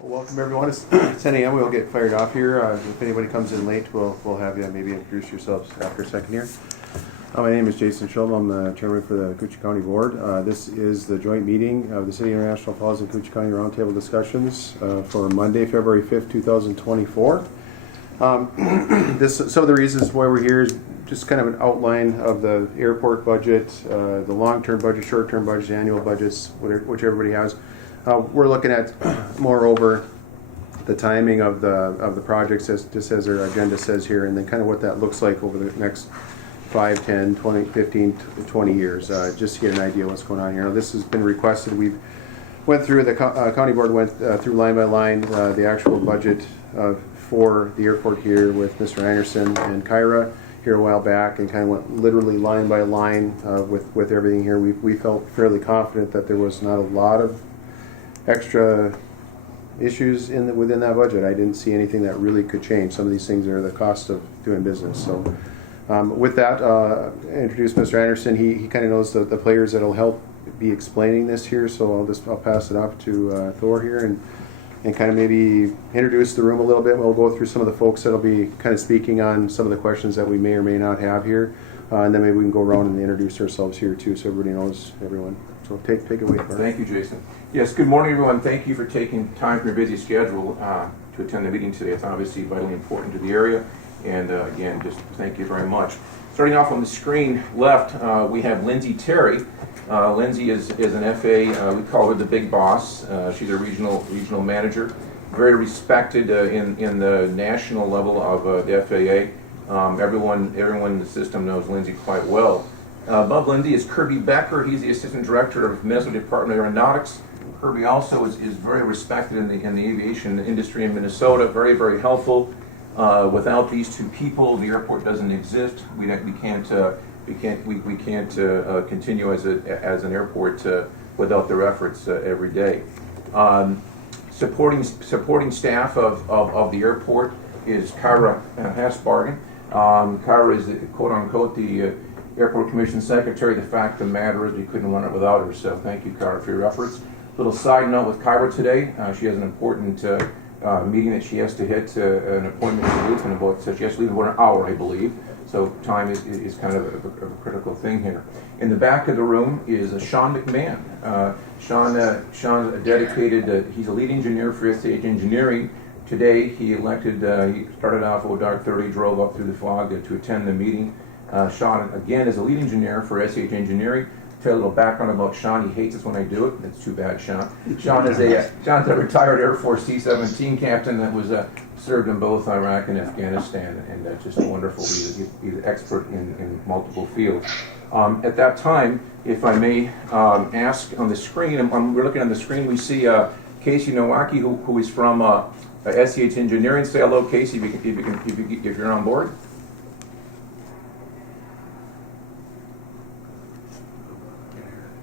Well, welcome everyone. It's 10 a.m. We'll get fired off here. If anybody comes in late, we'll have you maybe introduce yourselves after a second here. My name is Jason Schulm. I'm the chairman for the Koochiching County Board. This is the joint meeting of the City International Falls and Koochiching County Roundtable discussions for Monday, February 5th, 2024. Some of the reasons why we're here is just kind of an outline of the airport budget, the long-term budget, short-term budget, annual budgets, which everybody has. We're looking at, moreover, the timing of the projects, just as our agenda says here, and then kind of what that looks like over the next 5, 10, 20, 15, 20 years, just to get an idea of what's going on here. Now, this has been requested. We've went through, the county board went through line by line the actual budget for the airport here with Mr. Anderson and Kyra here a while back, and kind of went literally line by line with everything here. We felt fairly confident that there was not a lot of extra issues within that budget. I didn't see anything that really could change. Some of these things are the cost of doing business. So with that, introduce Mr. Anderson. He kind of knows the players that will help be explaining this here. So I'll pass it off to Thor here and kind of maybe introduce the room a little bit. We'll go through some of the folks that will be kind of speaking on some of the questions that we may or may not have here. And then maybe we can go around and introduce ourselves here too, so everybody knows everyone. So take it away, Bart. Thank you, Jason. Yes, good morning, everyone. Thank you for taking time from your busy schedule to attend the meeting today. It's obviously vitally important to the area. And again, just thank you very much. Starting off on the screen left, we have Lindsay Terry. Lindsay is an FA. We call her the big boss. She's a regional manager, very respected in the national level of the FAA. Everyone in the system knows Lindsay quite well. Above Lindsay is Kirby Becker. He's the Assistant Director of Minnesota Department of Aeronautics. Kirby also is very respected in the aviation industry in Minnesota, very, very helpful. Without these two people, the airport doesn't exist. We can't continue as an airport without their efforts every day. Supporting staff of the airport is Kyra Hasbargen. Kyra is quote unquote the Airport Commission Secretary. The fact of the matter is we couldn't run it without her, so thank you, Kyra, for your efforts. Little side note with Kyra today, she has an important meeting that she has to hit, an appointment to leave in about, so she has to leave in about an hour, I believe, so time is kind of a critical thing here. In the back of the room is Sean McMahon. Sean's a dedicated, he's a lead engineer for SH Engineering. Today he started off at dark 30, drove up through the fog to attend the meeting. Sean, again, is a lead engineer for SH Engineering. Tell you a little background about Sean. He hates us when I do it. That's too bad, Sean. Sean's a retired Air Force C-17 captain that was served in both Iraq and Afghanistan, and just wonderful. He's an expert in multiple fields. At that time, if I may ask on the screen, we're looking on the screen, we see Casey Nowacki, who is from SH Engineering. Say hello, Casey, if you're on board.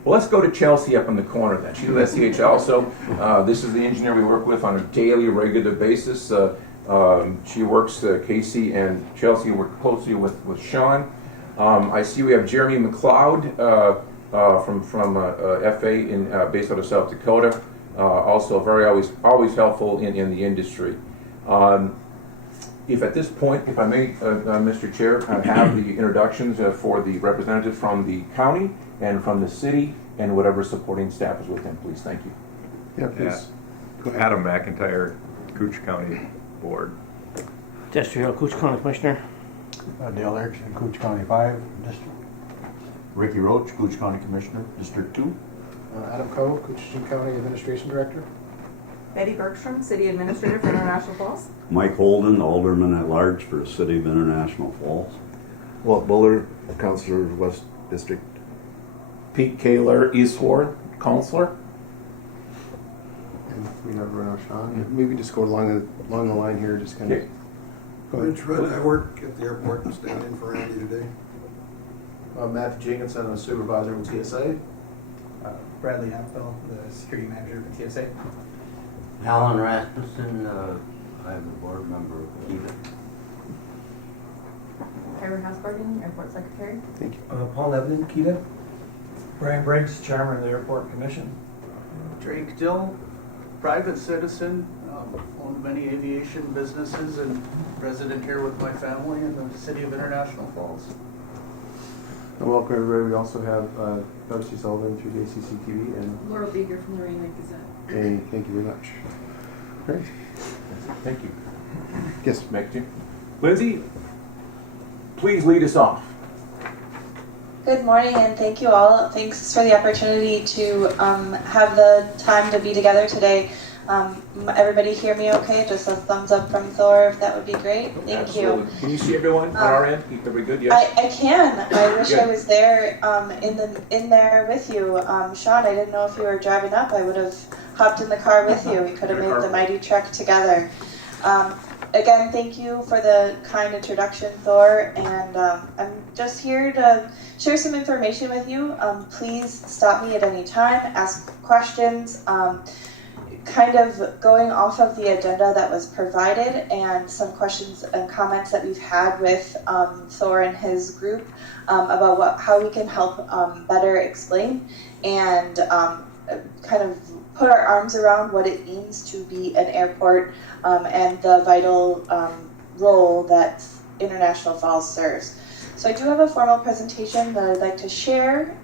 Well, let's go to Chelsea up in the corner then. She's with SCH also. This is the engineer we work with on a daily, regular basis. She works, Casey and Chelsea work closely with Sean. I see we have Jeremy McLeod from FA based out of South Dakota. Also always helpful in the industry. If at this point, if I may, Mr. Chair, have the introductions for the representative from the county and from the city and whatever supporting staff is with them, please. Thank you. Yeah, please. Adam McIntyre, Koochiching County Board. Jester Hill, Koochiching County Commissioner. Dale Erickson, Koochiching County 5 District. Ricky Roach, Koochiching County Commissioner, District 2. Adam Coe, Koochiching County Administration Director. Betty Bergstrom, City Administrator for International Falls. Mike Holden, Alderman at Large for the City of International Falls. Walt Buller, Councilor, West District. Pete Kaler, East Ward, Counselor. And we never run out, Sean. Maybe just go along the line here, just kind of. Okay. Go ahead. Rich Rudd, I work at the airport and stand in for Randy today. Matthew Jenkinson, I'm a supervisor with TSA. Bradley Hemphill, the security manager for TSA. Alan Rasmussen, I'm a board member of EVA. Kyra Hasbargen, Airport Secretary. Thank you. Paul Evelyn, Kita. Brian Briggs, Chairman of the Airport Commission. Drake Dill, private citizen, Own many aviation businesses and resident here with my family in the city of International Falls. And welcome everybody. We also have Darcy Sullivan through JCC TV and Laura Beeger from the Rain Gazette. hey, thank you very much. Great. Thank you. Yes. Back to you. Lindsay, please lead us off. Good morning and thank you all. Thanks for the opportunity to have the time to be together today. Everybody hear me okay? Just a thumbs up from Thor, if that would be great. Thank you. Can you see everyone on our end? Everybody good? Yes. I can. I wish Good. I was there in there with you. Sean, I didn't know if you were driving up. I would have hopped in the car with you. We could have made the mighty trek together. Again, thank you for the kind introduction, Thor, and I'm just here to share some information with you. Please stop me at any time, ask questions, kind of going off of the agenda that was provided and some questions and comments that we've had with Thor and his group about how we can help better explain and kind of put our arms around what it means to be an airport and the vital role that International Falls serves. So I do have a formal presentation that I'd like to share,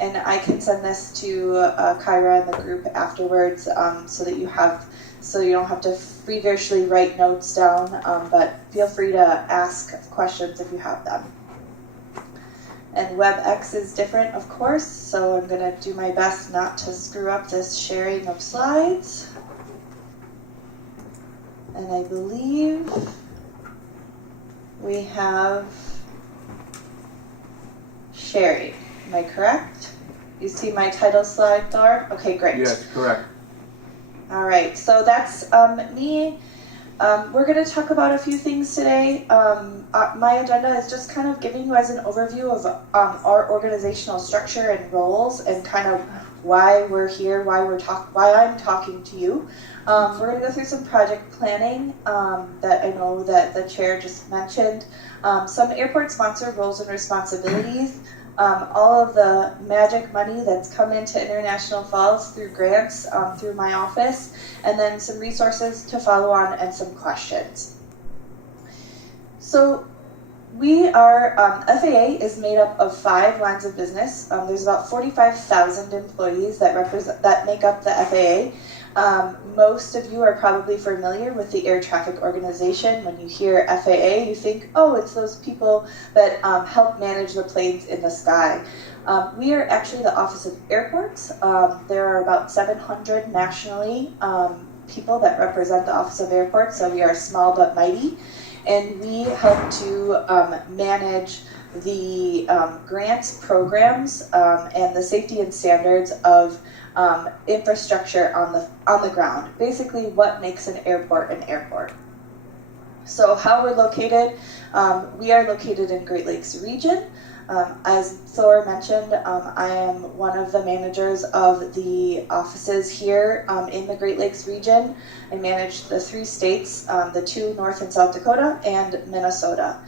and I can send this to Kyra and the group afterwards so that you don't have to feverishly write notes down, but feel free to ask questions if you have them. And WebEx is different, of course, so I'm going to do my best not to screw up this sharing of slides. And I believe we have sharing. Am I correct? You see my title slide, Thor? Okay, great. Yes, correct. All right, so that's me. We're going to talk about a few things today. My agenda is just kind of giving you guys an overview of our organizational structure and roles and kind of why we're here, why I'm talking to you. We're going to go through some project planning that I know that the chair just mentioned. Some airport sponsor roles and responsibilities. All of the magic money that's come into International Falls through grants through my office, and then some resources to follow on and some questions. So we are, FAA is made up of 5 lines of business. There's about 45,000 employees that make up the FAA. Most of you are probably familiar with the Air Traffic Organization. When you hear FAA, you think, oh, it's those people that help manage the planes in the sky. We are actually the Office of Airports. There are about 700 nationally people that represent the Office of Airports, so we are small but mighty. And we help to manage the grants, programs, and the safety and standards of infrastructure on the ground. Basically, what makes an airport an airport. So how we're located, we are located in Great Lakes region. As Thor mentioned, I am one of the managers of the offices here in the Great Lakes region. I manage the 3 states, the 2 North and South Dakota, and Minnesota.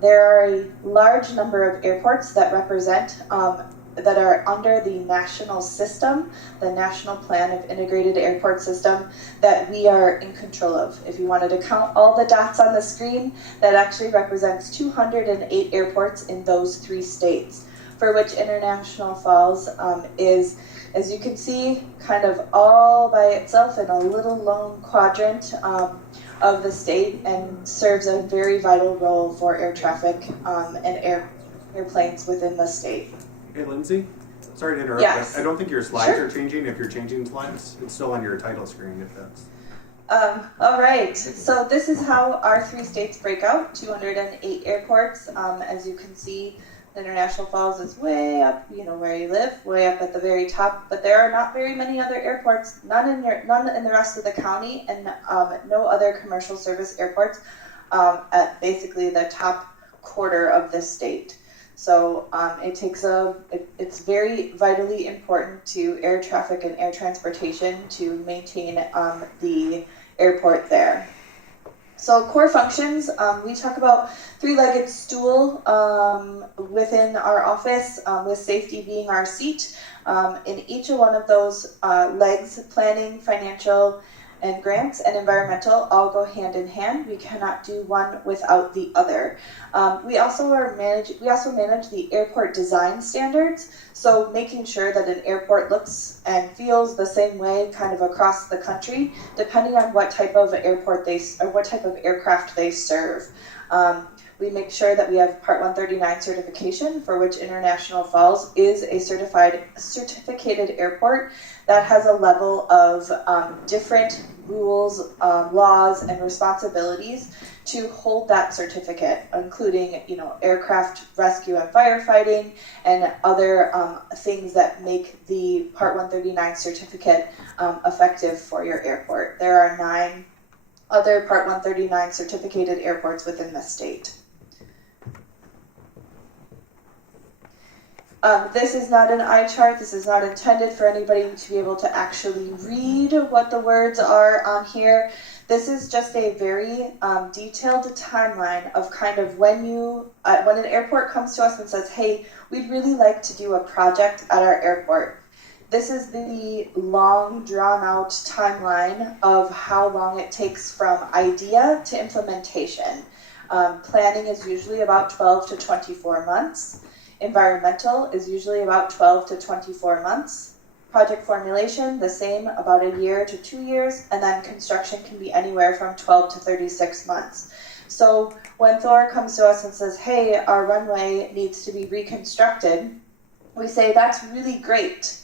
There are a large number of airports that represent that are under the national system, the National Plan of Integrated Airport System, that we are in control of. If you wanted to count all the dots on the screen, that actually represents 208 airports in those 3 states, for which International Falls is, as you can see, kind of all by itself in a little lone quadrant of the state and serves a very vital role for air traffic and airplanes within the state. Hey, Lindsay? Sorry to interrupt. Yes. I don't think your slides Sure. are changing. If you're changing slides, it's still on your title screen if that's... All right, so this is how our 3 states break out, 208 airports. As you can see, International Falls is way up, where you live, way up at the very top, but there are not very many other airports, none in the rest of the county, and no other commercial service airports at basically the top quarter of the state. So it's very vitally important to air traffic and air transportation to maintain the airport there. So core functions, we talk about 3-legged stool within our office, with safety being our seat. In each one of those legs, planning, financial, And grants and environmental all go hand in hand. We cannot do one without the other. We also manage the airport design standards. So making sure that an airport looks and feels the same way kind of across the country, depending on what type of aircraft they serve. We make sure that we have Part 139 certification, for which International Falls is a certificated airport that has a level of different rules, laws, and responsibilities to hold that certificate, including, aircraft rescue and firefighting and other things that make the Part 139 certificate effective for your airport. There are 9 other Part 139 certificated airports within the state. This is not an eye chart. This is not intended for anybody to be able to actually read what the words are on here. This is just a very detailed timeline of kind of when an airport comes to us and says, hey, we'd really like to do a project at our airport. This is the long, drawn-out timeline of how long it takes from idea to implementation. Planning is usually about 12 to 24 months. Environmental is usually about 12 to 24 months. Project formulation, the same, about a year to 2 years. And then construction can be anywhere from 12 to 36 months. So when Thor comes to us and says, hey, our runway needs to be reconstructed, we say, that's really great.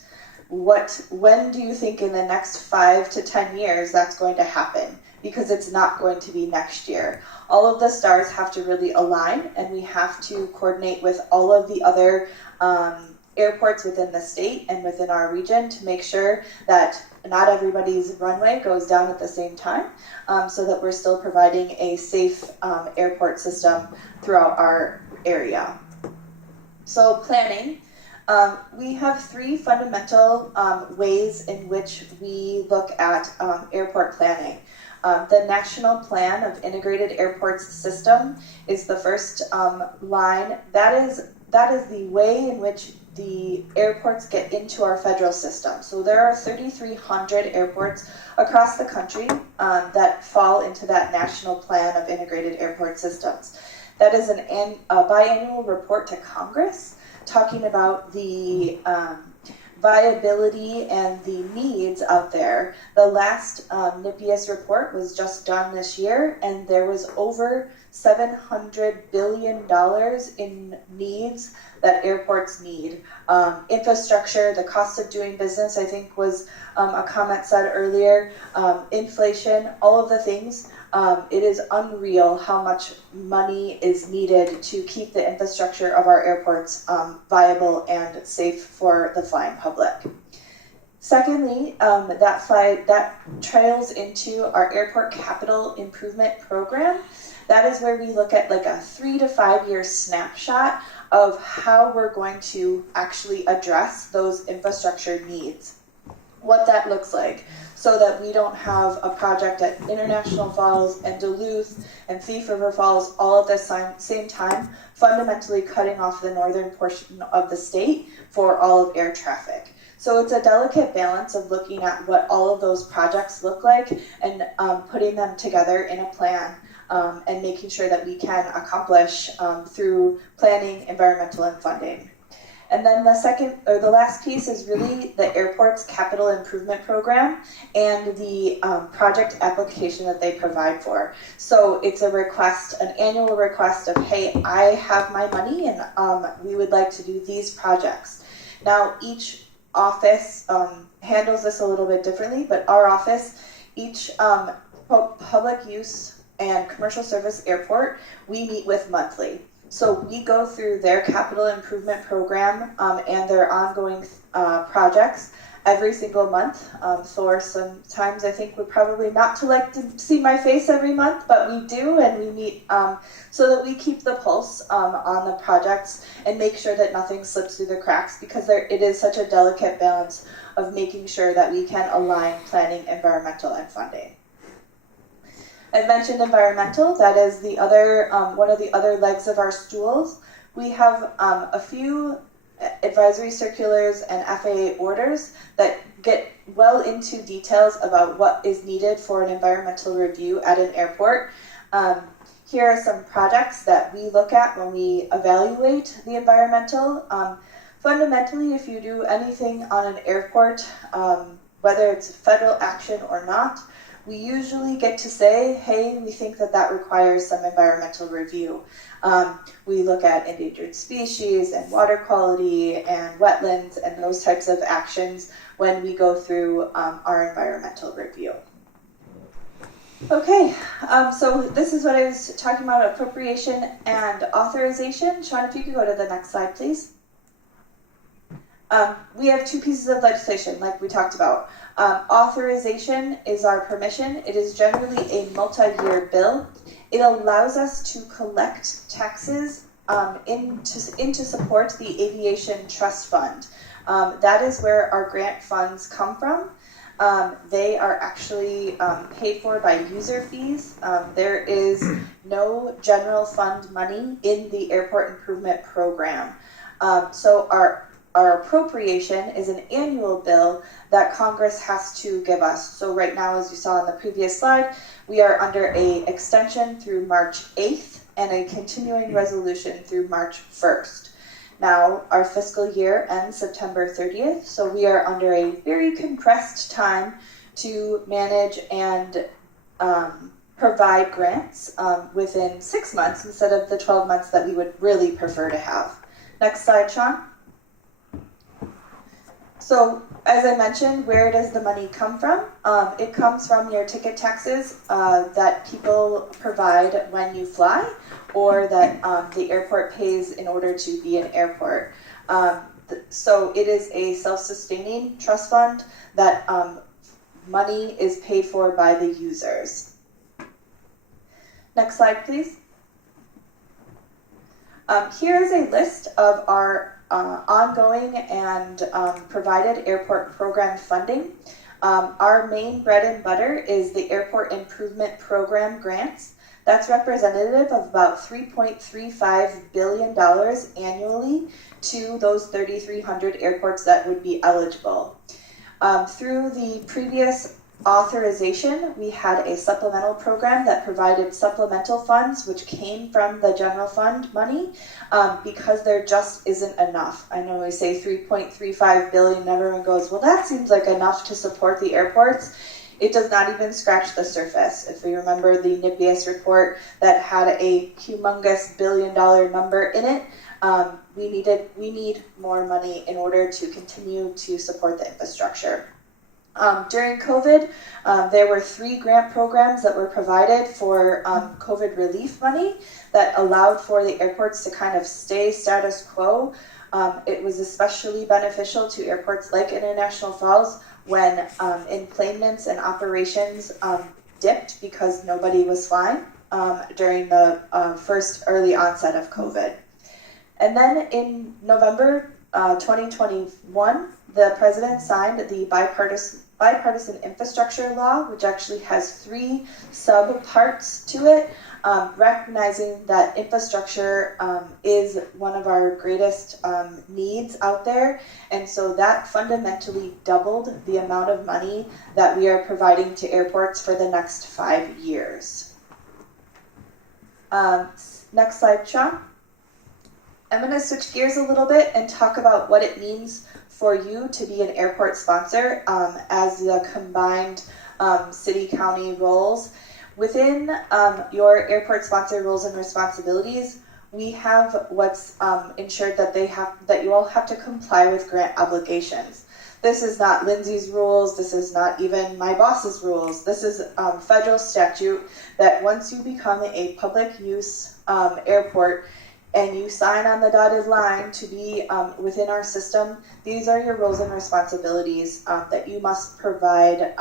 When do you think in the next 5 to 10 years that's going to happen? Because it's not going to be next year. All of the stars have to really align, and we have to coordinate with all of the other airports within the state and within our region to make sure that not everybody's runway goes down at the same time, so that we're still providing a safe airport system throughout our area. So planning. We have 3 fundamental ways in which we look at airport planning. The National Plan of Integrated Airports System is the first line. That is the way in which the airports get into our federal system. So there are 3,300 airports across the country that fall into that National Plan of Integrated Airport Systems. That is a biannual report to Congress talking about the viability and the needs out there. The last NIPIAS report was just done this year, and there was over $700 billion in needs that airports need. Infrastructure, the cost of doing business, I think was a comment said earlier, inflation, all of the things. It is unreal how much money is needed to keep the infrastructure of our airports viable and safe for the flying public. Secondly, that trails into our airport capital improvement program. That is where we look at like a 3 to 5 year snapshot of how we're going to actually address those infrastructure needs, what that looks like, so that we don't have a project at International Falls and Duluth and Thief River Falls all at the same time, fundamentally cutting off the northern portion of the state for all of air traffic. So it's a delicate balance of looking at what all of those projects look like and putting them together in a plan and making sure that we can accomplish through planning, environmental, and funding. And then the last piece is really the airport's capital improvement program and the project application that they provide for. So it's an annual request of, hey, I have my money and we would like to do these projects. Now, each office handles this a little bit differently, but our office, each public use and commercial service airport, we meet with monthly. So we go through their capital improvement program and their ongoing projects every single month. Thor sometimes I think would probably not to like to see my face every month, but we do, and we meet so that we keep the pulse on the projects and make sure that nothing slips through the cracks, because it is such a delicate balance of making sure that we can align planning, environmental, and funding. I mentioned environmental. That is the other one of the other legs of our stools. We have a few advisory circulars and FAA orders that get well into details about what is needed for an environmental review at an airport. Here are some projects that we look at when we evaluate the environmental. Fundamentally, if you do anything on an airport, whether it's federal action or not, we usually get to say, hey, we think that that requires some environmental review. We look at endangered species and water quality and wetlands and those types of actions when we go through our environmental review. Okay, so this is what I was talking about, appropriation and authorization. Sean, if you could go to the next slide, please. We have two pieces of legislation, like we talked about. Authorization is our permission. It is generally a multi-year bill. It allows us to collect taxes into support the Aviation Trust Fund. That is where our grant funds come from. They are actually paid for by user fees. There is no general fund money in the airport improvement program. So our appropriation is an annual bill that Congress has to give us. So right now, as you saw on the previous slide, we are under an extension through March 8th and a continuing resolution through March 1st. Now, our fiscal year ends September 30th, so we are under a very compressed time to manage and provide grants within 6 months instead of the 12 months that we would really prefer to have. Next slide, Sean. So, as I mentioned, where does the money come from? It comes from your ticket taxes that people provide when you fly, or that the airport pays in order to be an airport. So it is a self-sustaining trust fund that money is paid for by the users. Next slide, please. Here is a list of our ongoing and provided airport program funding. Our main bread and butter is the Airport Improvement Program grants. That's representative of about $3.35 billion annually to those 3,300 airports that would be eligible. Through the previous authorization, we had a supplemental program that provided supplemental funds, which came from the general fund money, because there just isn't enough. I know we say $3.35 billion, and everyone goes, well, that seems like enough to support the airports. It does not even scratch the surface. If we remember the NIBIAS report that had a humongous $1 billion number in it, we need more money in order to continue to support the infrastructure. During COVID, there were 3 grant programs that were provided for COVID relief money that allowed for the airports to kind of stay status quo. It was especially beneficial to airports like International Falls when enplanements and operations dipped because nobody was flying during the first early onset of COVID. And then in November 2021, the president signed the bipartisan infrastructure law, which actually has 3 sub-parts to it, recognizing that infrastructure is one of our greatest needs out there. And so that fundamentally doubled the amount of money that we are providing to airports for the next 5 years. Next slide, Sean. I'm going to switch gears a little bit and talk about what it means for you to be an airport sponsor as the combined city-county roles. Within your airport sponsor roles and responsibilities, we have what's ensured that you all have to comply with grant obligations. This is not Lindsay's rules. This is not even my boss's rules. This is federal statute that once you become a public use airport and you sign on the dotted line to be within our system, these are your roles and responsibilities that you must provide.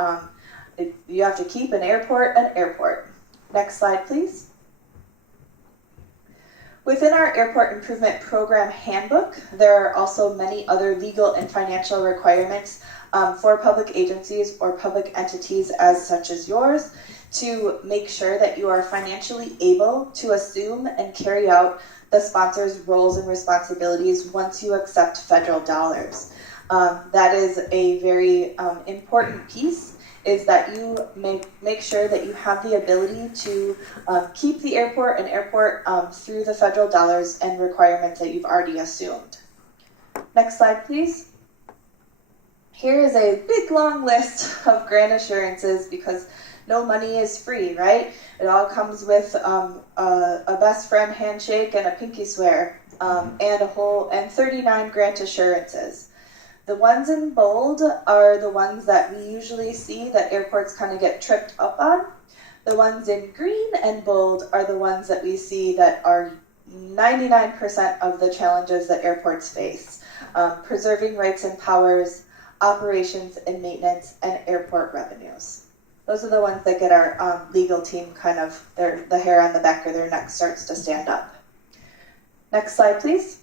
You have to keep an airport an airport. Next slide, please. Within our Airport Improvement Program handbook, there are also many other legal and financial requirements for public agencies or public entities as such as yours to make sure that you are financially able to assume and carry out the sponsor's roles and responsibilities once you accept federal dollars. That is a very important piece, is that you make sure that you have the ability to keep the airport an airport through the federal dollars and requirements that you've already assumed. Next slide, please. Here is a big long list of grant assurances, because no money is free, right? It all comes with a best friend handshake and a pinky swear, and 39 grant assurances. The ones in bold are the ones that we usually see that airports kind of get tripped up on. The ones in green and bold are the ones that we see that are 99% of the challenges that airports face. Preserving rights and powers, operations and maintenance, and airport revenues. Those are the ones that get our legal team kind of, the hair on the back of their neck starts to stand up. Next slide, please.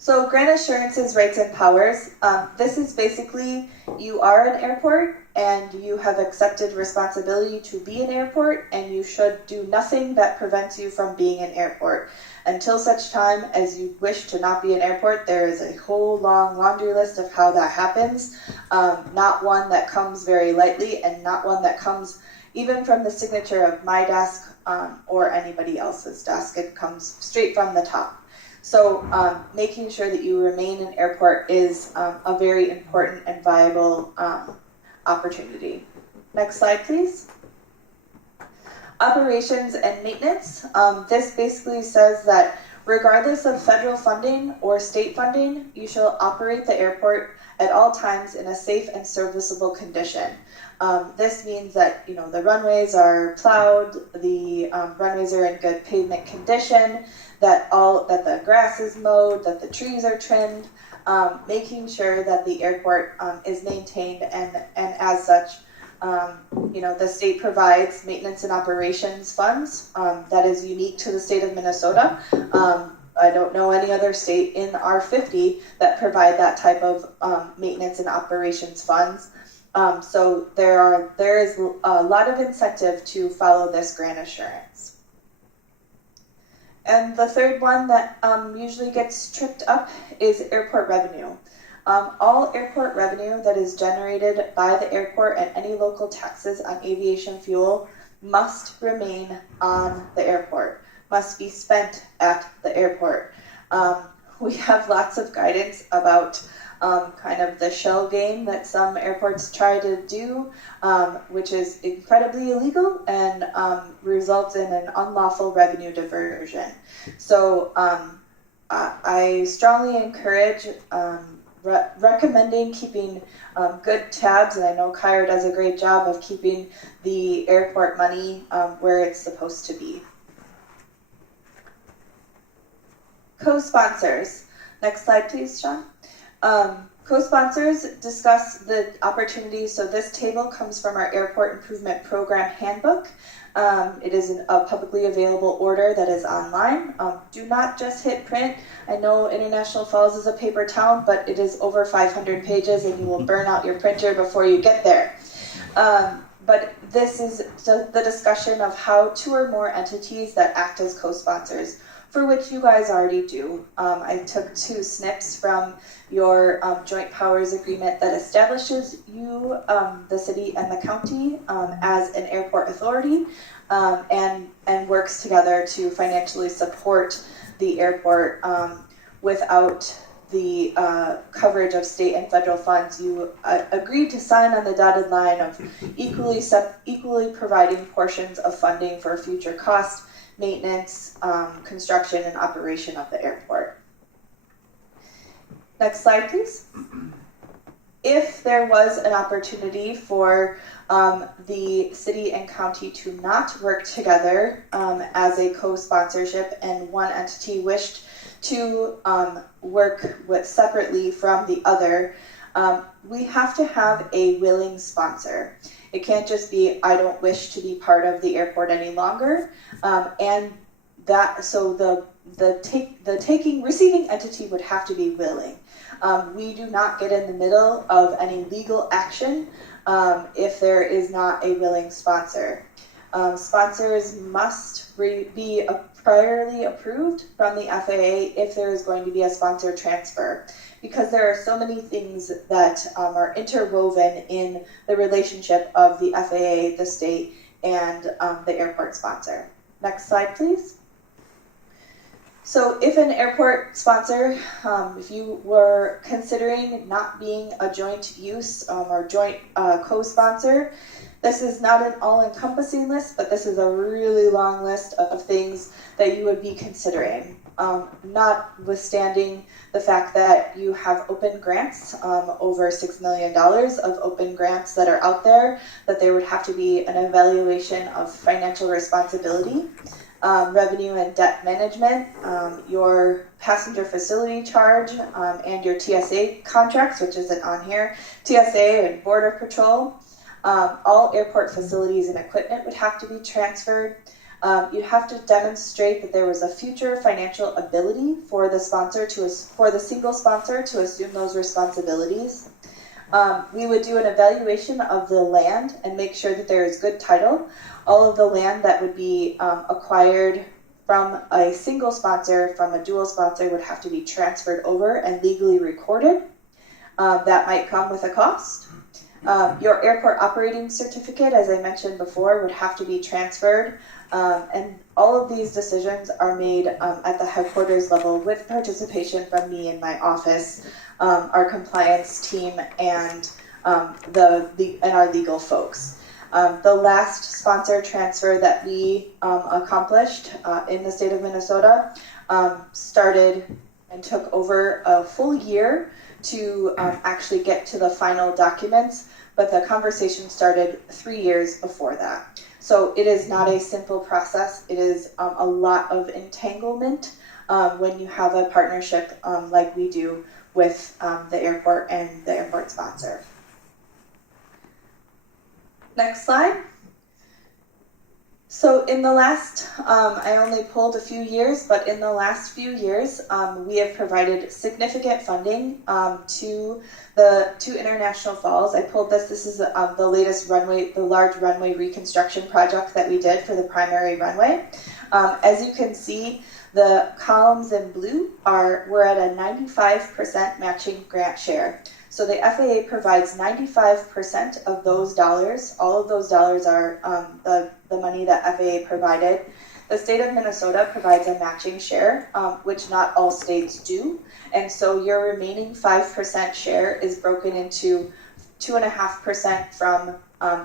So grant assurances, rights, and powers. This is basically, you are an airport and you have accepted responsibility to be an airport, and you should do nothing that prevents you from being an airport. Until such time as you wish to not be an airport, there is a whole long laundry list of how that happens. Not one that comes very lightly, and not one that comes even from the signature of my desk or anybody else's desk. It comes straight from the top. So making sure that you remain an airport is a very important and viable opportunity. Next slide, please. Operations and maintenance. This basically says that regardless of federal funding or state funding, you shall operate the airport at all times in a safe and serviceable condition. This means that the runways are plowed, the runways are in good pavement condition, that the grass is mowed, that the trees are trimmed, making sure that the airport is maintained, and as such, the state provides maintenance and operations funds that is unique to the state of Minnesota. I don't know any other state in R50 that provide that type of maintenance and operations funds. So there is a lot of incentive to follow this grant assurance. And the third one that usually gets tripped up is airport revenue. All airport revenue that is generated by the airport and any local taxes on aviation fuel must remain on the airport, must be spent at the airport. We have lots of guidance about kind of the shell game that some airports try to do, which is incredibly illegal and results in an unlawful revenue diversion. So I strongly encourage recommending keeping good tabs, and I know Kyra does a great job of keeping the airport money where it's supposed to be. Co-sponsors. Next slide, please, Sean. Co-sponsors discuss the opportunities. So this table comes from our Airport Improvement Program Handbook. It is a publicly available order that is online. Do not just hit print. I know International Falls is a paper town, but it is over 500 pages and you will burn out your printer before you get there. But this is the discussion of how two or more entities that act as co-sponsors, for which you guys already do. I took two snips from your joint powers agreement that establishes you, the city and the county, as an airport authority, and works together to financially support the airport without the coverage of state and federal funds. You agreed to sign on the dotted line of equally providing portions of funding for future cost, maintenance, construction, and operation of the airport. Next slide, please. If there was an opportunity for the city and county to not work together as a co-sponsorship, and one entity wished to work separately from the other, we have to have a willing sponsor. It can't just be, I don't wish to be part of the airport any longer, and that so the receiving entity would have to be willing. We do not get in the middle of any legal action if there is not a willing sponsor. Sponsors must be priorly approved from the FAA if there is going to be a sponsor transfer, because there are so many things that are interwoven in the relationship of the FAA, the state, and the airport sponsor. Next slide, please. So if an airport sponsor, if you were considering not being a joint use or joint co-sponsor, this is not an all-encompassing list, but this is a really long list of things that you would be considering. Notwithstanding the fact that you have open grants, over $6 million of open grants that are out there, that there would have to be an evaluation of financial responsibility, revenue and debt management, your passenger facility charge, and your TSA contracts, which isn't on here, TSA and Border Patrol. All airport facilities and equipment would have to be transferred. You'd have to demonstrate that there was a future financial ability for the single sponsor to assume those responsibilities. We would do an evaluation of the land and make sure that there is good title. All of the land that would be acquired from a single sponsor, from a dual sponsor, would have to be transferred over and legally recorded. That might come with a cost. Your airport operating certificate, as I mentioned before, would have to be transferred. And all of these decisions are made at the headquarters level with participation from me in my office, our compliance team, and our legal folks. The last sponsor transfer that we accomplished in the state of Minnesota started and took over a full year to actually get to the final documents, but the conversation started 3 years before that. So it is not a simple process. It is a lot of entanglement when you have a partnership like we do with the airport and the airport sponsor. Next slide. So in the last, I only pulled a few years, but in the last few years, we have provided significant funding to International Falls. I pulled this. This is the latest runway, the large runway reconstruction project that we did for the primary runway. As you can see, the columns in blue we're at a 95% matching grant share. So the FAA provides 95% of those dollars. All of those dollars are the money that FAA provided. The state of Minnesota provides a matching share, which not all states do. And so your remaining 5% share is broken into 2.5% from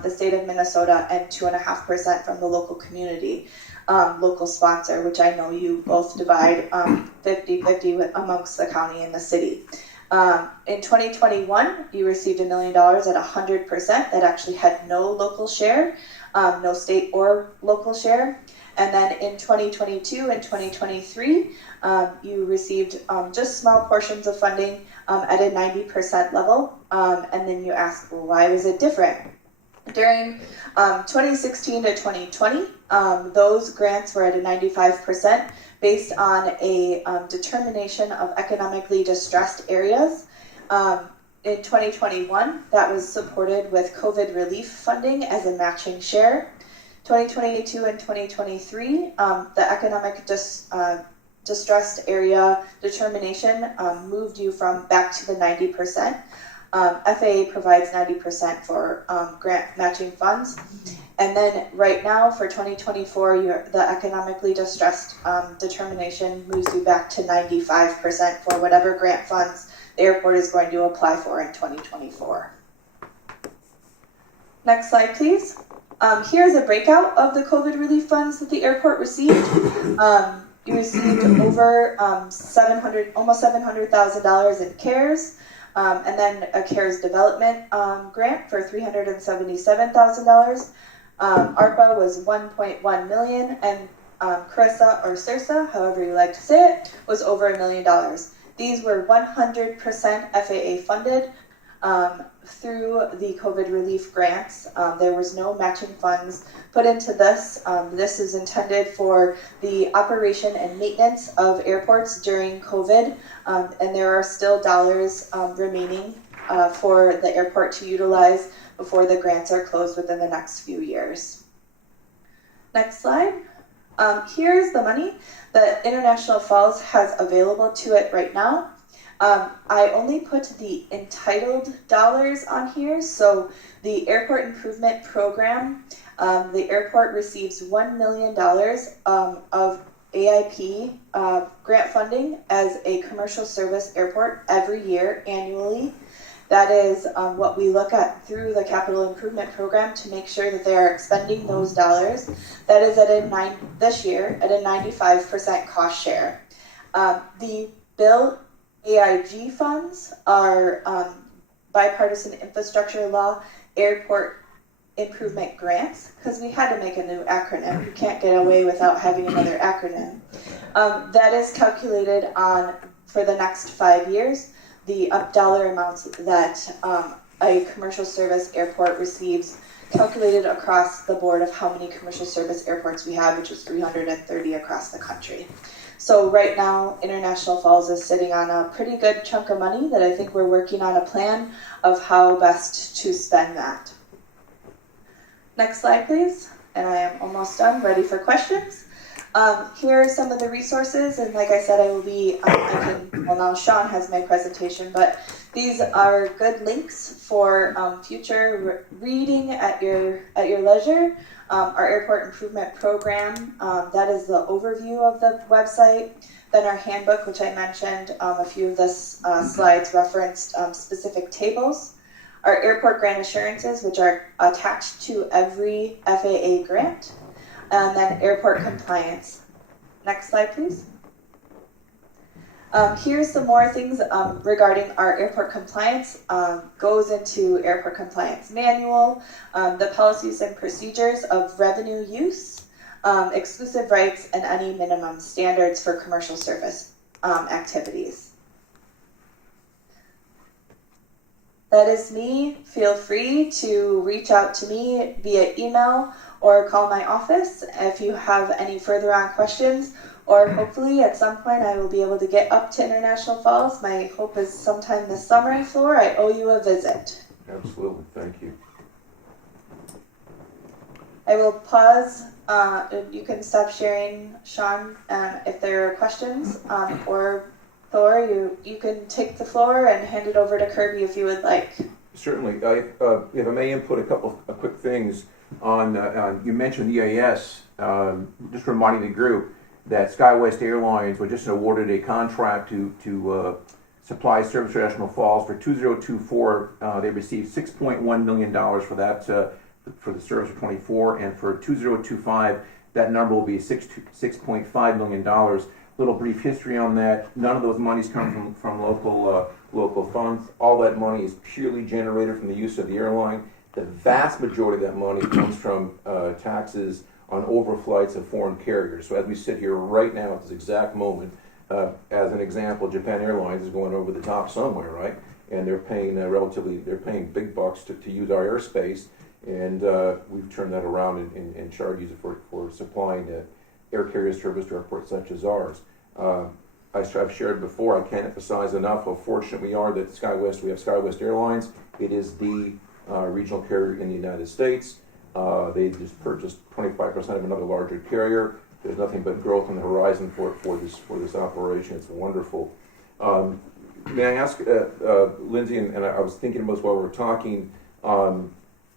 the state of Minnesota and 2.5% from the local community, local sponsor, which I know you both divide 50-50 amongst the county and the city. In 2021, you received $1 million at 100%. That actually had no local share, no state or local share. And then in 2022 and 2023, you received just small portions of funding at a 90% level. And then you ask, well, why was it different? During 2016 to 2020, those grants were at a 95%. Based on a determination of economically distressed areas. In 2021, that was supported with COVID relief funding as a matching share. 2022 and 2023, the economic distressed area determination moved you back to the 90%. FAA provides 90% for grant matching funds. And then right now for 2024, the economically distressed determination moves you back to 95% for whatever grant funds the airport is going to apply for in 2024. Next slide, please. Here's a breakout of the COVID relief funds that the airport received. You received over almost $700,000 in CARES. And then a CARES development grant for $377,000. ARPA was $1.1 million, and CRISA, however you like to say it, was over $1 million. These were 100% FAA funded through the COVID relief grants. There was no matching funds put into this. This is intended for the operation and maintenance of airports during COVID, and there are still dollars remaining for the airport to utilize before the grants are closed within the next few years. Next slide. Here's the money that International Falls has available to it right now. I only put the entitled dollars on here. So the airport improvement program, the airport receives $1 million of AIP grant funding as a commercial service airport every year annually. That is what we look at through the capital improvement program to make sure that they are expending those dollars. That is this year at a 95% cost share. The bill AIG funds are bipartisan infrastructure law airport improvement grants, because we had to make a new acronym. You can't get away without having another acronym. That is calculated for the next 5 years, the dollar amounts that a commercial service airport receives, calculated across the board of how many commercial service airports we have, which is 330 across the country. So right now, International Falls is sitting on a pretty good chunk of money that I think we're working on a plan of how best to spend that. Next slide, please. And I am almost done, ready for questions. Here are some of the resources, and like I said, I will be, well now Sean has my presentation, but these are good links for future reading at your leisure. Our airport improvement program, that is the overview of the website. Then our handbook, which I mentioned, a few of the slides referenced specific tables. Our airport grant assurances, which are attached to every FAA grant. And then airport compliance. Next slide, please. Here's some more things regarding our airport compliance. Goes into airport compliance manual, the policies and procedures of revenue use, exclusive rights, and any minimum standards for commercial service activities. That is me. Feel free to reach out to me via email or call my office if you have any further on questions, or hopefully at some point I will be able to get up to International Falls. My hope is sometime this summer, Floor. I owe you a visit. Absolutely, thank you. I will pause. You can stop sharing, Sean, if there are questions, or Thor, you can take the floor and hand it over to Kirby if you would like. Certainly. If I may input a couple of quick things on you mentioned EAS, just reminding the group that SkyWest Airlines was just awarded a contract to supply service to International Falls for 2024. They received $6.1 million for that, for the service for 24, and for 2025, that number will be $6.5 million. Little brief history on that. None of those monies come from local funds. All that money is purely generated from the use of the airline. The vast majority of that money comes from taxes on overflights of foreign carriers. So as we sit here right now at this exact moment, as an example, Japan Airlines is going over the top somewhere, right? And they're paying they're paying big bucks to use our airspace, and we've turned that around and charges for supplying air carrier service to airports such as ours. I've shared before, I can't emphasize enough how fortunate we are that we have SkyWest Airlines. It is the regional carrier in the United States. They just purchased 25% of another larger carrier. There's nothing but growth on the horizon for this operation. It's wonderful. May I ask, Lindsay, and I was thinking about this while we were talking,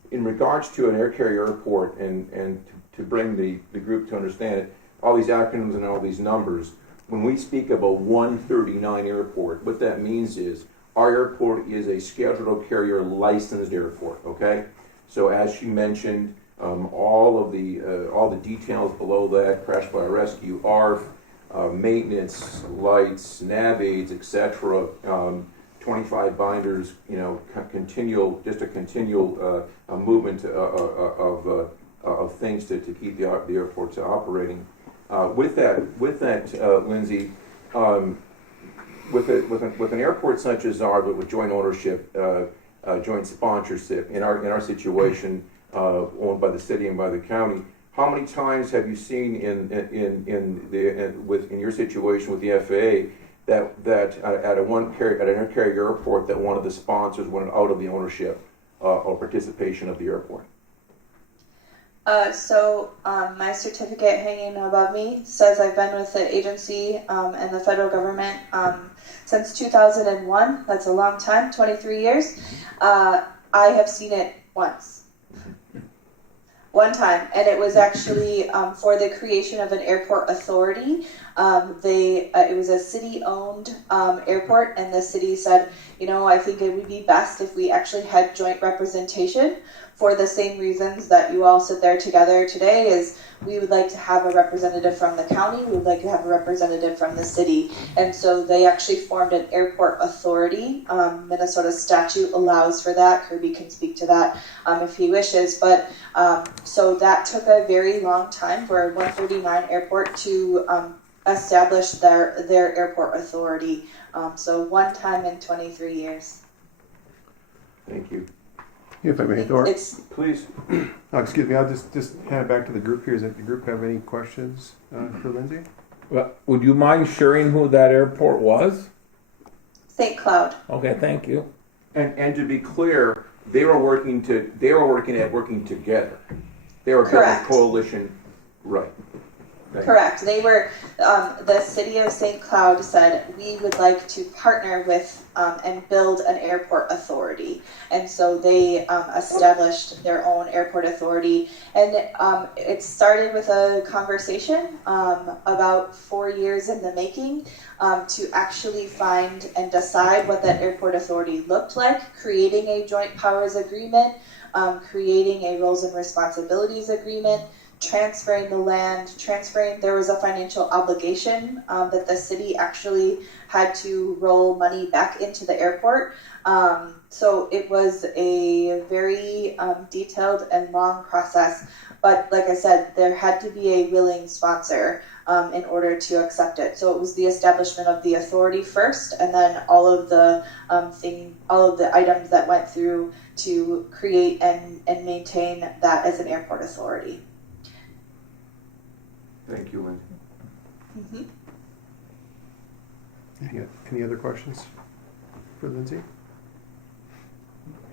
in regards to an air carrier airport, and to bring the group to understand it, all these acronyms and all these numbers, when we speak of a 139 airport, what that means is our airport is a scheduled carrier licensed airport, okay? So as she mentioned, all the details below that, crash fire rescue, ARF, maintenance, lights, nav aids, etc., 25 binders, continual movement of things to keep the airports operating. With that, Lindsay, with an airport such as ours, but with joint ownership, joint sponsorship, in our situation, owned by the city and by the county, how many times have you seen in your situation with the FAA that at an air carrier airport that one of the sponsors went out of the ownership or participation of the airport? My certificate hanging above me says I've been with the agency and the federal government since 2001. That's a long time, 23 years. I have seen it once. One time, and it was actually for the creation of an airport authority. It was a city-owned airport, and the city said, I think it would be best if we actually had joint representation for the same reasons that you all sit there together today. Is we would like to have a representative from the county, we would like to have a representative from the city, and so they actually formed an airport authority. Minnesota statute allows for that. Kirby can speak to that if he wishes, but so that took a very long time for 139 Airport to establish their airport authority. So one time in 23 years. Thank you. If I may, Thor. Please. Oh, excuse me, I'll just hand it back to the group here. Does the group have any questions for Lindsay? Well, would you mind sharing who that airport was? St. Cloud. Okay, thank you. And to be clear, they were working together. They were building a coalition, right? Correct. They were, the city of St. Cloud said, we would like to partner with and build an airport authority. And so they established their own airport authority. And it started with a conversation about 4 years in the making to actually find and decide what that airport authority looked like, creating a joint powers agreement, creating a roles and responsibilities agreement, transferring the land, there was a financial obligation that the city actually had to roll money back into the airport. So it was a very detailed and long process. But like I said, there had to be a willing sponsor in order to accept it. So it was the establishment of the authority first, and then all of the items that went through to create and maintain that as an airport authority. Thank you, Lindsay. Mm-hmm. Any other questions for Lindsay?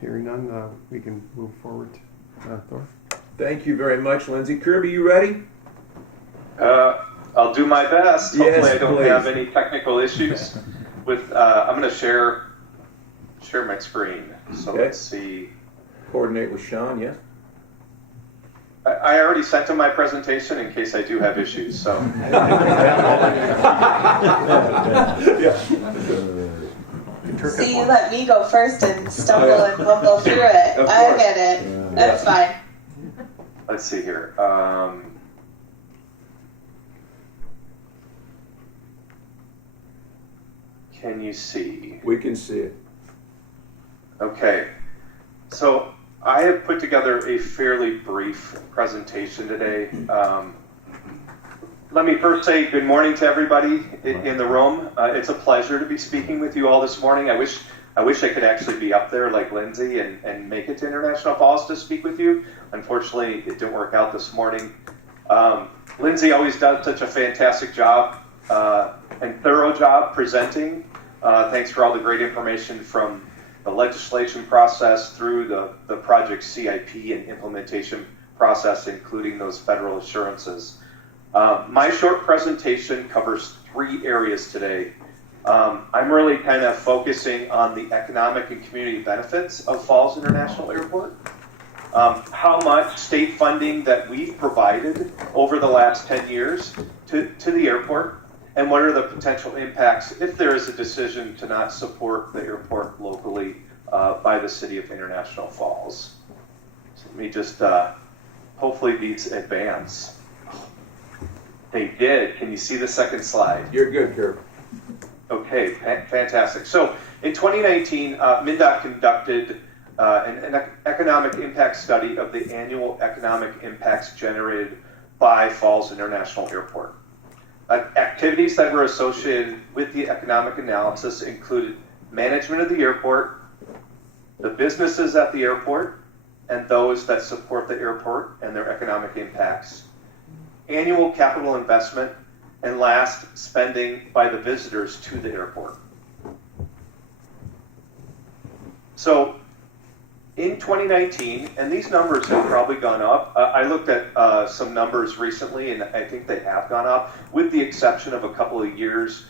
Hearing none, we can move forward. Thor? Thank you very much, Lindsay. Kirby, you ready? I'll do my best. Yes, Hopefully I don't please. have any technical issues with, I'm going to share my screen. So Okay. Let's see. Coordinate with Sean, yes? I already sent him my presentation in case I do have issues, so. See, you let me go first and stumble and bumble through it. Of I course. get it. That's fine. Let's see here. Can you see? We can see it. Okay. So I have put together a fairly brief presentation today. Let me first say good morning to everybody in the room. It's a pleasure to be speaking with you all this morning. I wish I could actually be up there like Lindsay and make it to International Falls to speak with you. Unfortunately, it didn't work out this morning. Lindsay always does such a fantastic job and thorough job presenting. Thanks for all the great information from the legislation process through the project CIP and implementation process, including those federal assurances. My short presentation covers 3 areas today. I'm really kind of focusing on the economic and community benefits of Falls International Airport, how much state funding that we've provided over the last 10 years to the airport, and what are the potential impacts if there is a decision to not support the airport locally by the city of International Falls. So let me just, hopefully these advance. They did. Can you see the second slide? You're good, Kirby. Okay, fantastic. So in 2019, MnDOT conducted an economic impact study of the annual economic impacts generated by Falls International Airport. Activities that were associated with the economic analysis included management of the airport, the businesses at the airport, and those that support the airport and their economic impacts, annual capital investment, and last, spending by the visitors to the airport. So in 2019, and these numbers have probably gone up. I looked at some numbers recently, and I think they have gone up, with the exception of a couple of years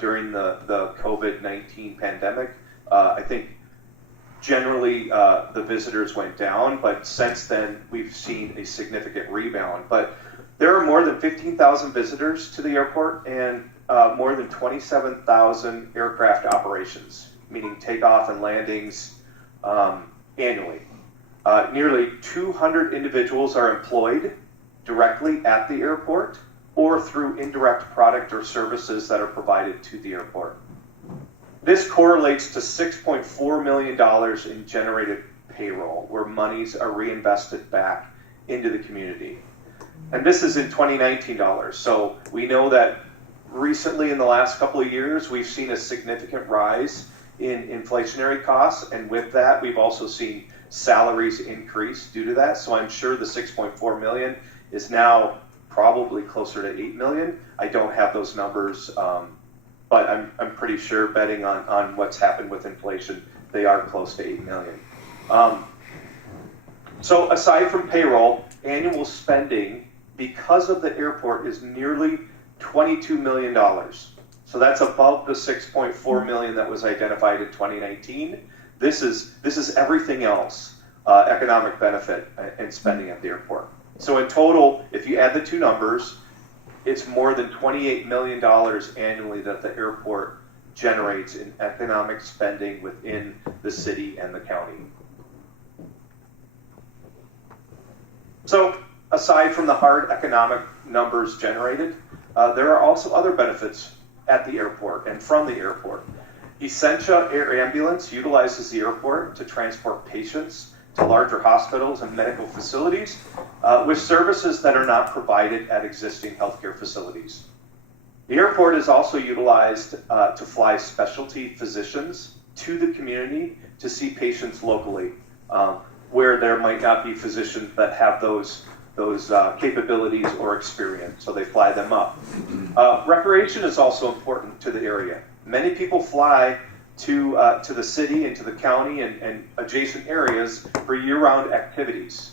during the COVID-19 pandemic. I think generally the visitors went down, but since then we've seen a significant rebound. But there are more than 15,000 visitors to the airport and more than 27,000 aircraft operations, meaning takeoff and landings annually. Nearly 200 individuals are employed directly at the airport or through indirect product or services that are provided to the airport. This correlates to $6.4 million in generated payroll, where monies are reinvested back into the community. And this is in 2019 dollars. So we know that recently in the last couple of years, we've seen a significant rise in inflationary costs, and with that, we've also seen salaries increase due to that. So I'm sure the 6.4 million is now probably closer to 8 million. I don't have those numbers, but I'm pretty sure, betting on what's happened with inflation, they are close to 8 million. So aside from payroll, annual spending because of the airport is nearly $22 million. So that's above the 6.4 million that was identified in 2019. This is everything else, economic benefit and spending at the airport. So in total, if you add the two numbers, it's more than $28 million annually that the airport generates in economic spending within the city and the county. So aside from the hard economic numbers generated, there are also other benefits at the airport and from the airport. Essentia Air Ambulance utilizes the airport to transport patients to larger hospitals and medical facilities with services that are not provided at existing healthcare facilities. The airport is also utilized to fly specialty physicians to the community to see patients locally, where there might not be physicians that have those capabilities or experience, so they fly them up. Recreation is also important to the area. Many people fly to the city and to the county and adjacent areas for year-round activities.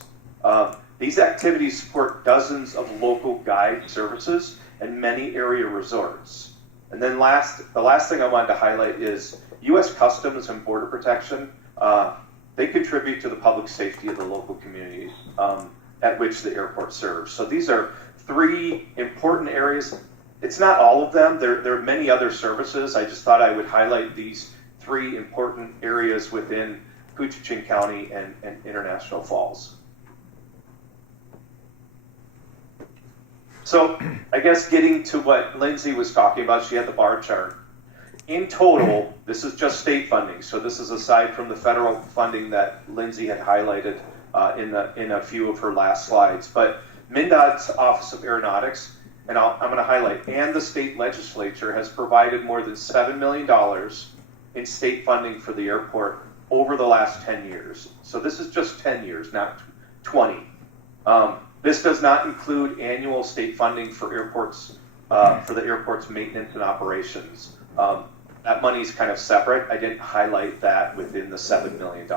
These activities support dozens of local guide services and many area resorts. And then the last thing I wanted to highlight is U.S. Customs and Border Protection. They contribute to the public safety of the local communities at which the airport serves. So these are three important areas. It's not all of them. There are many other services. I just thought I would highlight these three important areas within Koochiching County and International Falls. So I guess getting to what Lindsay was talking about, she had the bar chart. In total, this is just state funding. So this is aside from the federal funding that Lindsay had highlighted in a few of her last slides. But MnDOT's Office of Aeronautics, and I'm going to highlight, and the state legislature has provided more than $7 million in state funding for the airport over the last 10 years. So this is just 10 years, not 20. This does not include annual state funding for airports, for the airport's maintenance and operations. That money is kind of separate. I didn't highlight that within the $7 million.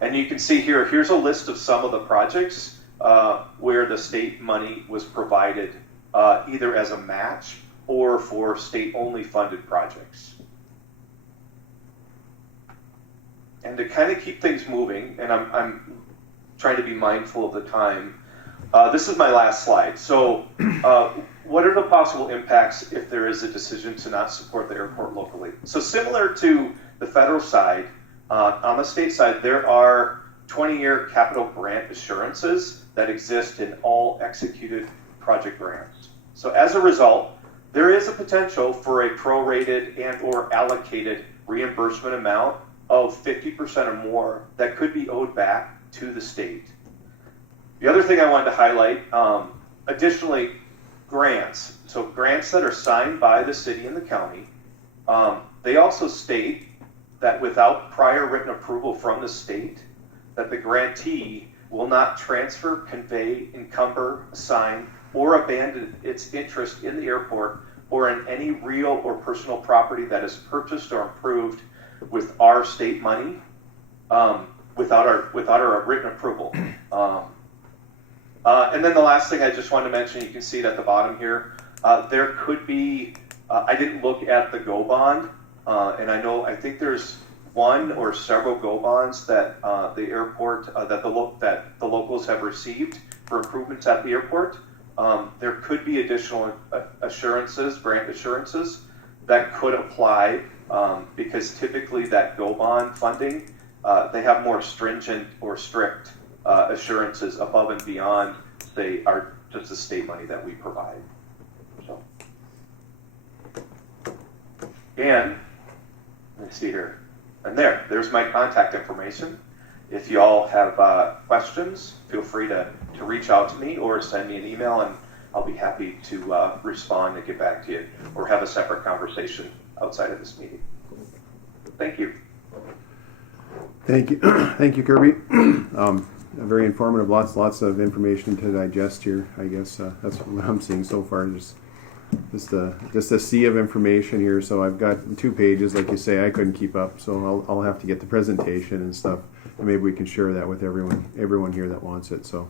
And you can see here, here's a list of some of the projects where the state money was provided either as a match or for state-only funded projects. And to kind of keep things moving, and I'm trying to be mindful of the time, this is my last slide. So what are the possible impacts if there is a decision to not support the airport locally? So similar to the federal side, on the state side, there are 20-year capital grant assurances that exist in all executed project grants. So as a result, there is a potential for a prorated and or allocated reimbursement amount of 50% or more that could be owed back to the state. The other thing I wanted to highlight, additionally, grants. So grants that are signed by the city and the county, they also state that without prior written approval from the state, that the grantee will not transfer, convey, encumber, assign, or abandon its interest in the airport or in any real or personal property that is purchased or improved with our state money. without our written approval. And then the last thing I just wanted to mention, you can see it at the bottom here. There could be. I didn't look at the GO bond, and I think there's one or several GO bonds that the airport that the locals have received for improvements at the airport. There could be additional assurances, grant assurances that could apply because typically that GO bond funding, they have more stringent or strict assurances above and beyond just the state money that we provide. So, and let's see here, and there's my contact information. If you all have questions, feel free to reach out to me or send me an email, and I'll be happy to respond and get back to you, or have a separate conversation outside of this meeting. Thank you. Thank you, thank you, Kirby. Very informative. Lots of information to digest here. I guess that's what I'm seeing so far. Just a sea of information here. So I've got 2 pages, like you say. I couldn't keep up, so I'll have to get the presentation and stuff, and maybe we can share that with everyone here that wants it. So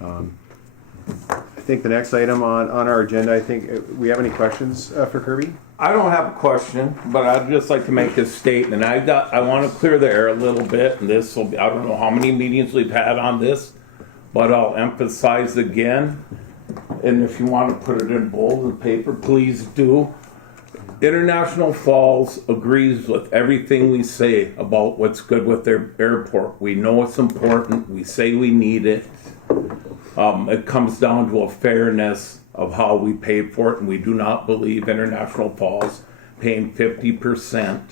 I think the next item on our agenda. I think we have any questions for Kirby? I don't have a question, but I'd just like to make a statement. I want to clear the air a little bit, and this will be, I don't know how many meetings we've had on this, but I'll emphasize again, and if you want to put it in bold in paper, please do. International Falls agrees with everything we say about what's good with their airport. We know it's important. We say we need it. It comes down to a fairness of how we pay for it, and we do not believe International Falls paying 50%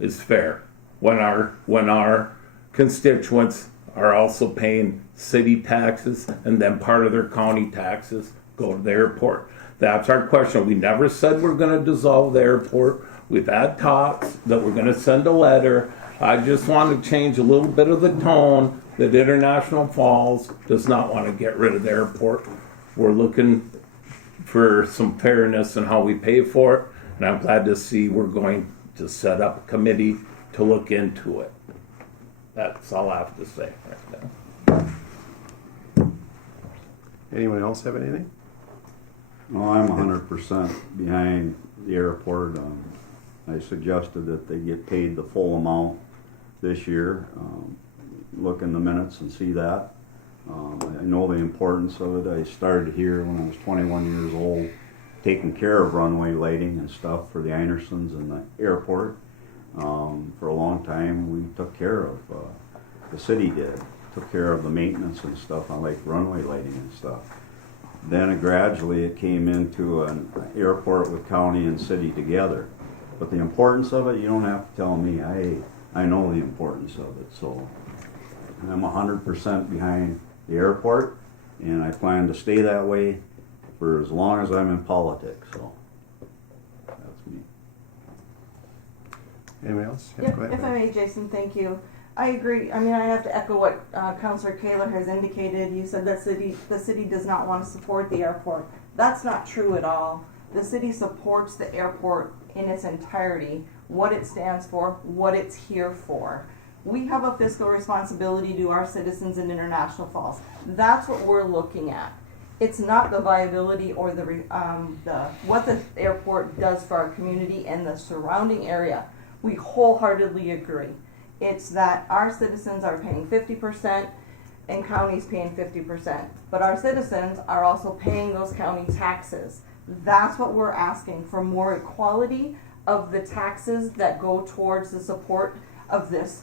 is fair when our constituents are also paying city taxes, and then part of their county taxes go to the airport. That's our question. We never said we're going to dissolve the airport. We've had talks that we're going to send a letter. I just want to change a little bit of the tone that International Falls does not want to get rid of the airport. We're looking for some fairness in how we pay for it, and I'm glad to see we're going to set up a committee to look into it. That's all I have to say right now. Anyone else have anything? No, I'm 100% behind the airport. I suggested that they get paid the full amount this year. Look in the minutes and see that. I know the importance of it. I started here when I was 21 years old, taking care of runway lighting and stuff for the Einersons and the airport. For a long time, we took care of, the city took care of the maintenance and stuff on like runway lighting and stuff. Then gradually it came into an airport with county and city together. But the importance of it, you don't have to tell me. I know the importance of it. So I'm 100% behind the airport, and I plan to stay that way for as long as I'm in politics. So that's me. Anyone else? Yeah, Go ahead. if I may, Jason, thank you. I agree. I mean, I have to echo what Councillor Kaler has indicated. You said that the city does not want to support the airport. That's not true at all. The city supports the airport in its entirety, what it stands for, what it's here for. We have a fiscal responsibility to our citizens in International Falls. That's what we're looking at. It's not the viability or the what the airport does for our community and the surrounding area. We wholeheartedly agree. It's that our citizens are paying 50% and counties paying 50%. But our citizens are also paying those county taxes. That's what we're asking for, more equality of the taxes that go towards the support of this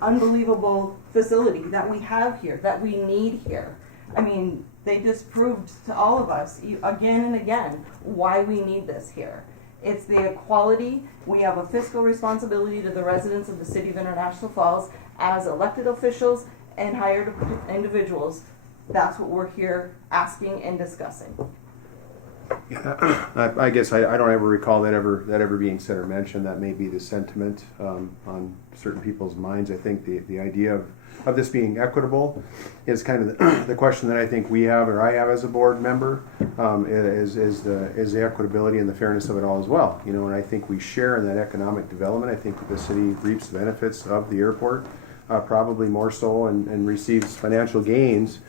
unbelievable facility that we have here, that we need here. I mean, they just proved to all of us again and again why we need this here. It's the equality. We have a fiscal responsibility to the residents of the city of International Falls as elected officials and hired individuals. That's what we're here asking and discussing. Yeah, I guess I don't ever recall that ever being said or mentioned. That may be the sentiment on certain people's minds. I think the idea of this being equitable is kind of the question that I think we have, or I have as a board member, is the equitability and the fairness of it all as well. You know, and I think we share in that economic development. I think the city reaps the benefits of the airport. probably more so, and receives financial gains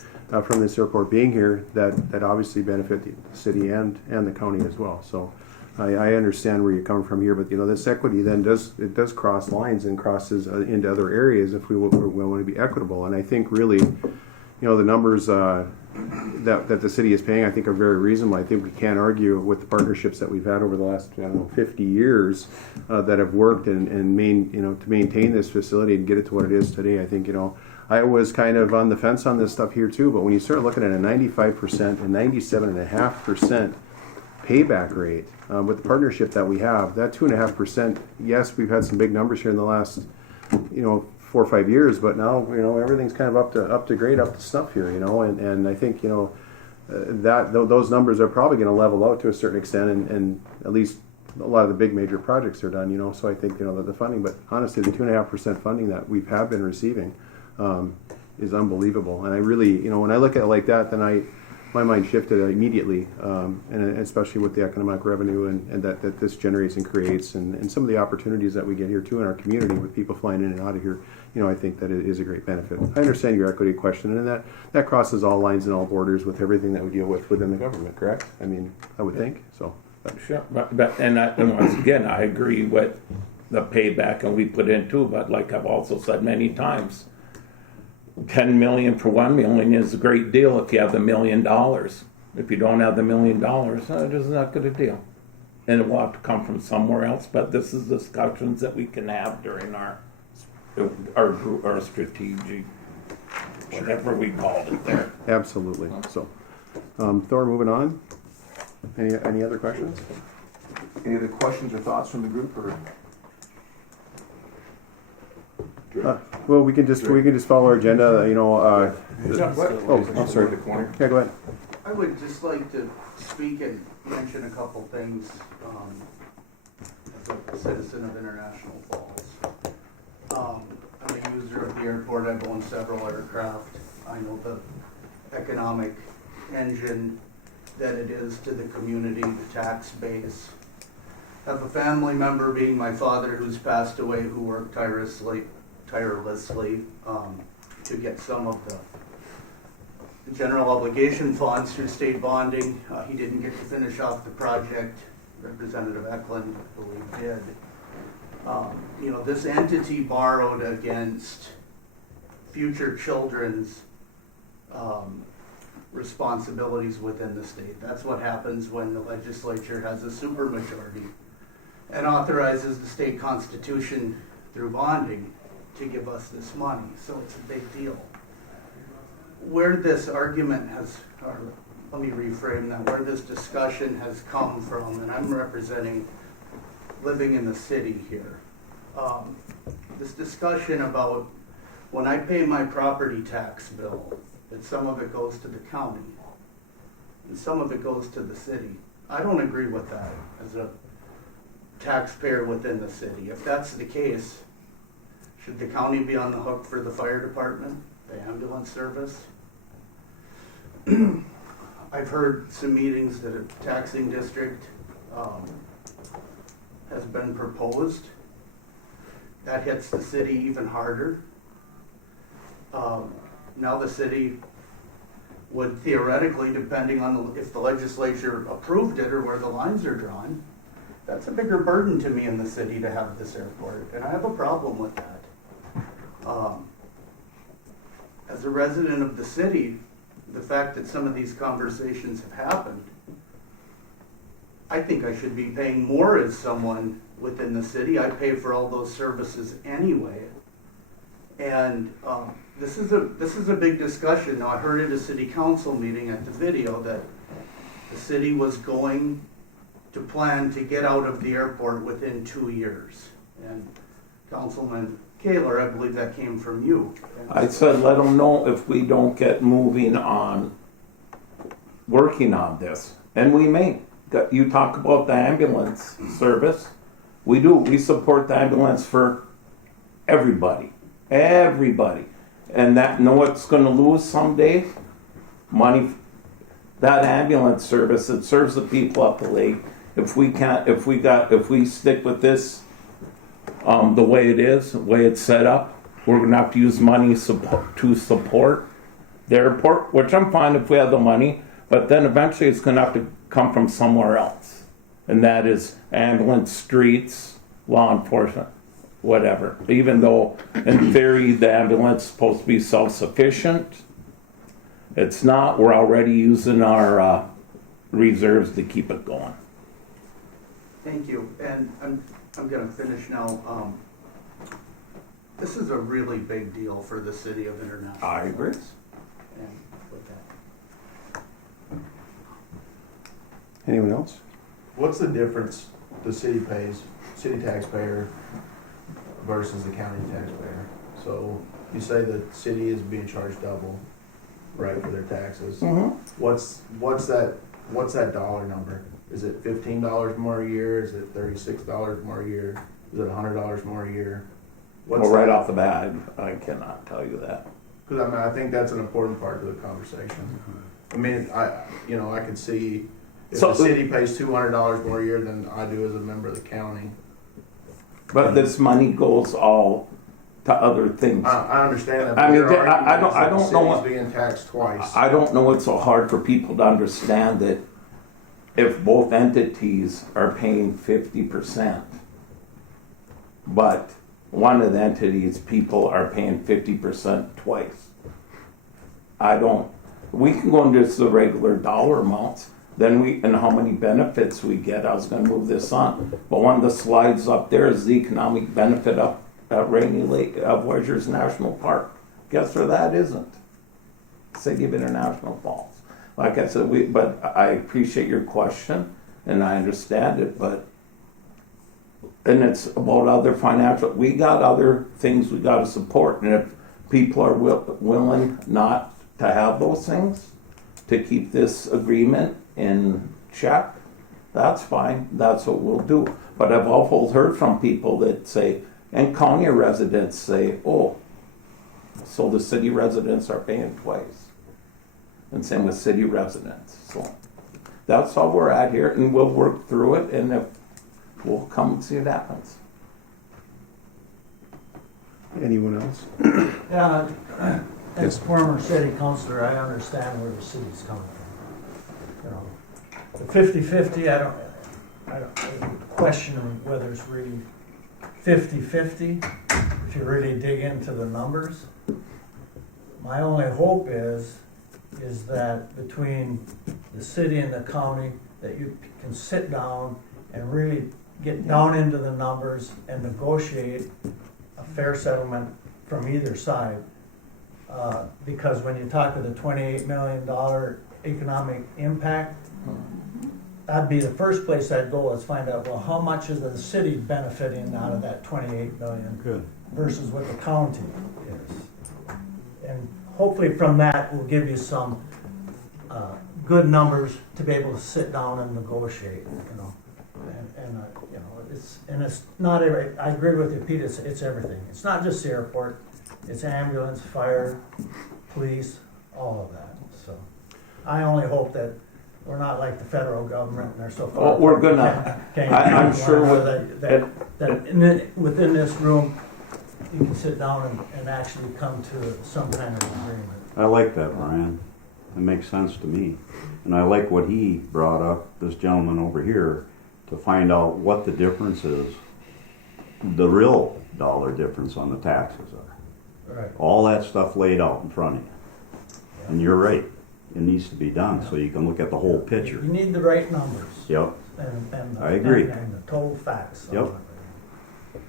from this airport being here that obviously benefit the city and the county as well. So I understand where you're coming from here, but this equity then does cross lines and crosses into other areas if we want to be equitable. And I think really, the numbers that the city is paying, I think, are very reasonable. I think we can't argue with the partnerships that we've had over the last 50 years that have worked and to maintain this facility and get it to what it is today. I think I was kind of on the fence on this stuff here too, but when you start looking at a 95% and 97.5% payback rate with the partnership that we have, that 2.5%, yes, we've had some big numbers here in the last 4 or 5 years, but now everything's kind of up to grade, up to snuff here, and I think those numbers are probably going to level out to a certain extent, and at least a lot of the big major projects are done, so I think the funding, but honestly the 2.5% funding that we have been receiving is unbelievable. And I really, when I look at it like that, then my mind shifted immediately, and especially with the economic revenue and that this generates and creates, and some of the opportunities that we get here too in our community with people flying in and out of here. I think that it is a great benefit. I understand your equity question, and that crosses all lines and all borders with everything that we deal with within the government, correct? I mean, I would think so. Sure, and once again, I agree with the payback and we put in too, but like I've also said many times, 10 million for 1 million is a great deal if you have the $1 million. If you don't have the $1 million, it is not good a deal. And it will have to come from somewhere else, but this is discussions that we can have during our strategic, whatever we called it there. Absolutely. So, Thor, moving on. Any other questions? Any other questions or thoughts from the group? Or well, we can just follow our agenda. I'm sorry. Yeah, go ahead. I would just like to speak and mention a couple things as a citizen of International Falls. I'm a user of the airport. I've owned several aircraft. I know the economic engine that it is to the community, the tax base. I have a family member, being my father, who's passed away, who worked tirelessly to get some of the general obligation funds through state bonding. He didn't get to finish off the project. Representative Eklund, I believe, did. This entity borrowed against future children's responsibilities within the state. That's what happens when the legislature has a supermajority and authorizes the state constitution through bonding to give us this money. So it's a big deal. Where this argument has, or let me reframe that, where this discussion has come from, and I'm representing living in the city here. This discussion about when I pay my property tax bill, that some of it goes to the county and some of it goes to the city. I don't agree with that as a taxpayer within the city. If that's the case, should the county be on the hook for the fire department, the ambulance service? I've heard some meetings that a taxing district has been proposed. That hits the city even harder. Now the city would theoretically, depending on if the legislature approved it or where the lines are drawn, that's a bigger burden to me in the city to have this airport, and I have a problem with that. As a resident of the city, the fact that some of these conversations have happened, I think I should be paying more as someone within the city. I pay for all those services anyway. And this is a big discussion. Now, I heard at a city council meeting at the video that the city was going to plan to get out of the airport within 2 years. And Councilman Kaler, I believe that came from you. I said, let them know if we don't get moving on working on this. And we may. You talk about the ambulance service. We do. We support the ambulance for everybody. Everybody. And that know what's going to lose someday? Money. That ambulance service that serves the people up the lake. If we stick with this the way it is, the way it's set up, we're gonna have to use money to support the airport, which I'm fine if we have the money, but then eventually it's gonna have to come from somewhere else. And that is ambulance, streets, law enforcement, whatever. Even though in theory the ambulance is supposed to be self-sufficient, it's not. We're already using our reserves to keep it going. Thank you, and I'm gonna finish now. This is a really big deal for the city of International. I agree. And with that. Anyone else? What's the difference the city pays, city taxpayer versus the county taxpayer? So you say the city is being charged double, right, for their taxes. Mm-hmm. What's that dollar number? Is it $15 more a year? Is it $36 more a year? Is it $100 more a year? Well, right off the bat, I cannot tell you that. Because I think that's an important part of the conversation. I mean, I could see if the city pays $200 more a year than I do as a member of the county. But this money goes all to other things. I understand that. I mean, but I don't know what being taxed twice. I don't know what's so hard for people to understand that if both entities are paying 50%, but one of the entities people are paying 50% twice. We can go into the regular dollar amounts, and how many benefits we get. I was going to move this on, but one of the slides up there is the economic benefit up at Rainy Lake of Wedgers National Park. Guess where that isn't? City of International Falls. Like I said, but I appreciate your question and I understand it, and it's about other financial. We got other things we got to support, and if people are willing not to have those things to keep this agreement in check, that's fine. That's what we'll do. But I've also heard from people that say, and county residents say, oh, so the city residents are paying twice. And same with city residents. So that's all we're at here, and we'll work through it, and if we'll come and see what happens. Anyone else? Yeah, as Yes. former city councilor, I understand where the city's coming from. You know, the 50-50, I don't question whether it's really 50-50 if you really dig into the numbers. My only hope is that between the city and the county, that you can sit down and really get down into the numbers and negotiate a fair settlement from either side. Because when you talk of the $28 million economic impact, that'd be the first place I'd go, is find out, well, how much is the city benefiting out of that $28 million versus what the county is. And hopefully from that will give you some good numbers to be able to sit down and negotiate, you know. And you know, it's not every. I agree with you, Pete. It's everything. It's not just the airport. It's ambulance, fire, police, all of that. So, I only hope that we're not like the federal government and they're so far. Well, we're gonna. I'm sure within this room, you can sit down and actually come to some kind of agreement. I like that, Brian. It makes sense to me. And I like what he brought up, this gentleman over here, to find out what the difference is, the real dollar difference on the taxes are. Right. All that stuff laid out in front of you. And you're right. It needs to be done so you can look at the whole picture. You need the right numbers. Yep. And I agree. And the total facts. Yep. You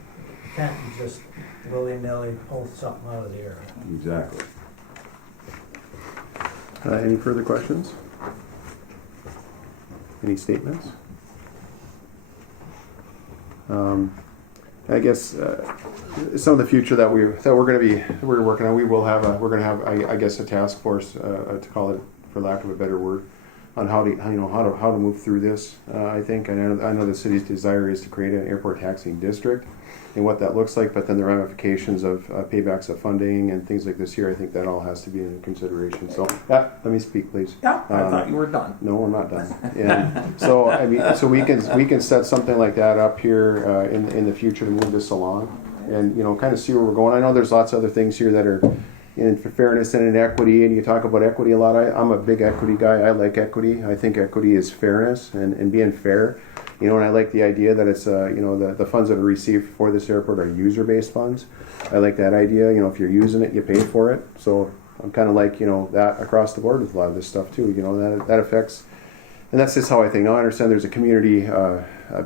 can't just willy-nilly pull something out of the air. Exactly. Any further questions? Any statements? I guess some of the future that we're working on, we're going to have I guess a task force to call it, for lack of a better word, on how to move through this. I think I know the city's desire is to create an airport taxing district, and what that looks like, but then the ramifications of paybacks of funding and things like this here, I think that all has to be in consideration. So, let me speak, please. Yeah, I thought you were done. No, we're not done. And so, I mean, so we can set something like that up here in the future to move this along. and kind of see where we're going. I know there's lots of other things here that are in fairness and in equity, and you talk about equity a lot. I'm a big equity guy. I like equity. I think equity is fairness and being fair. And I like the idea that it's the funds that are received for this airport are user-based funds. I like that idea. If you're using it, you pay for it. So I'm kind of like that across the board with a lot of this stuff too. That affects, and that's just how I think. Now I understand there's a community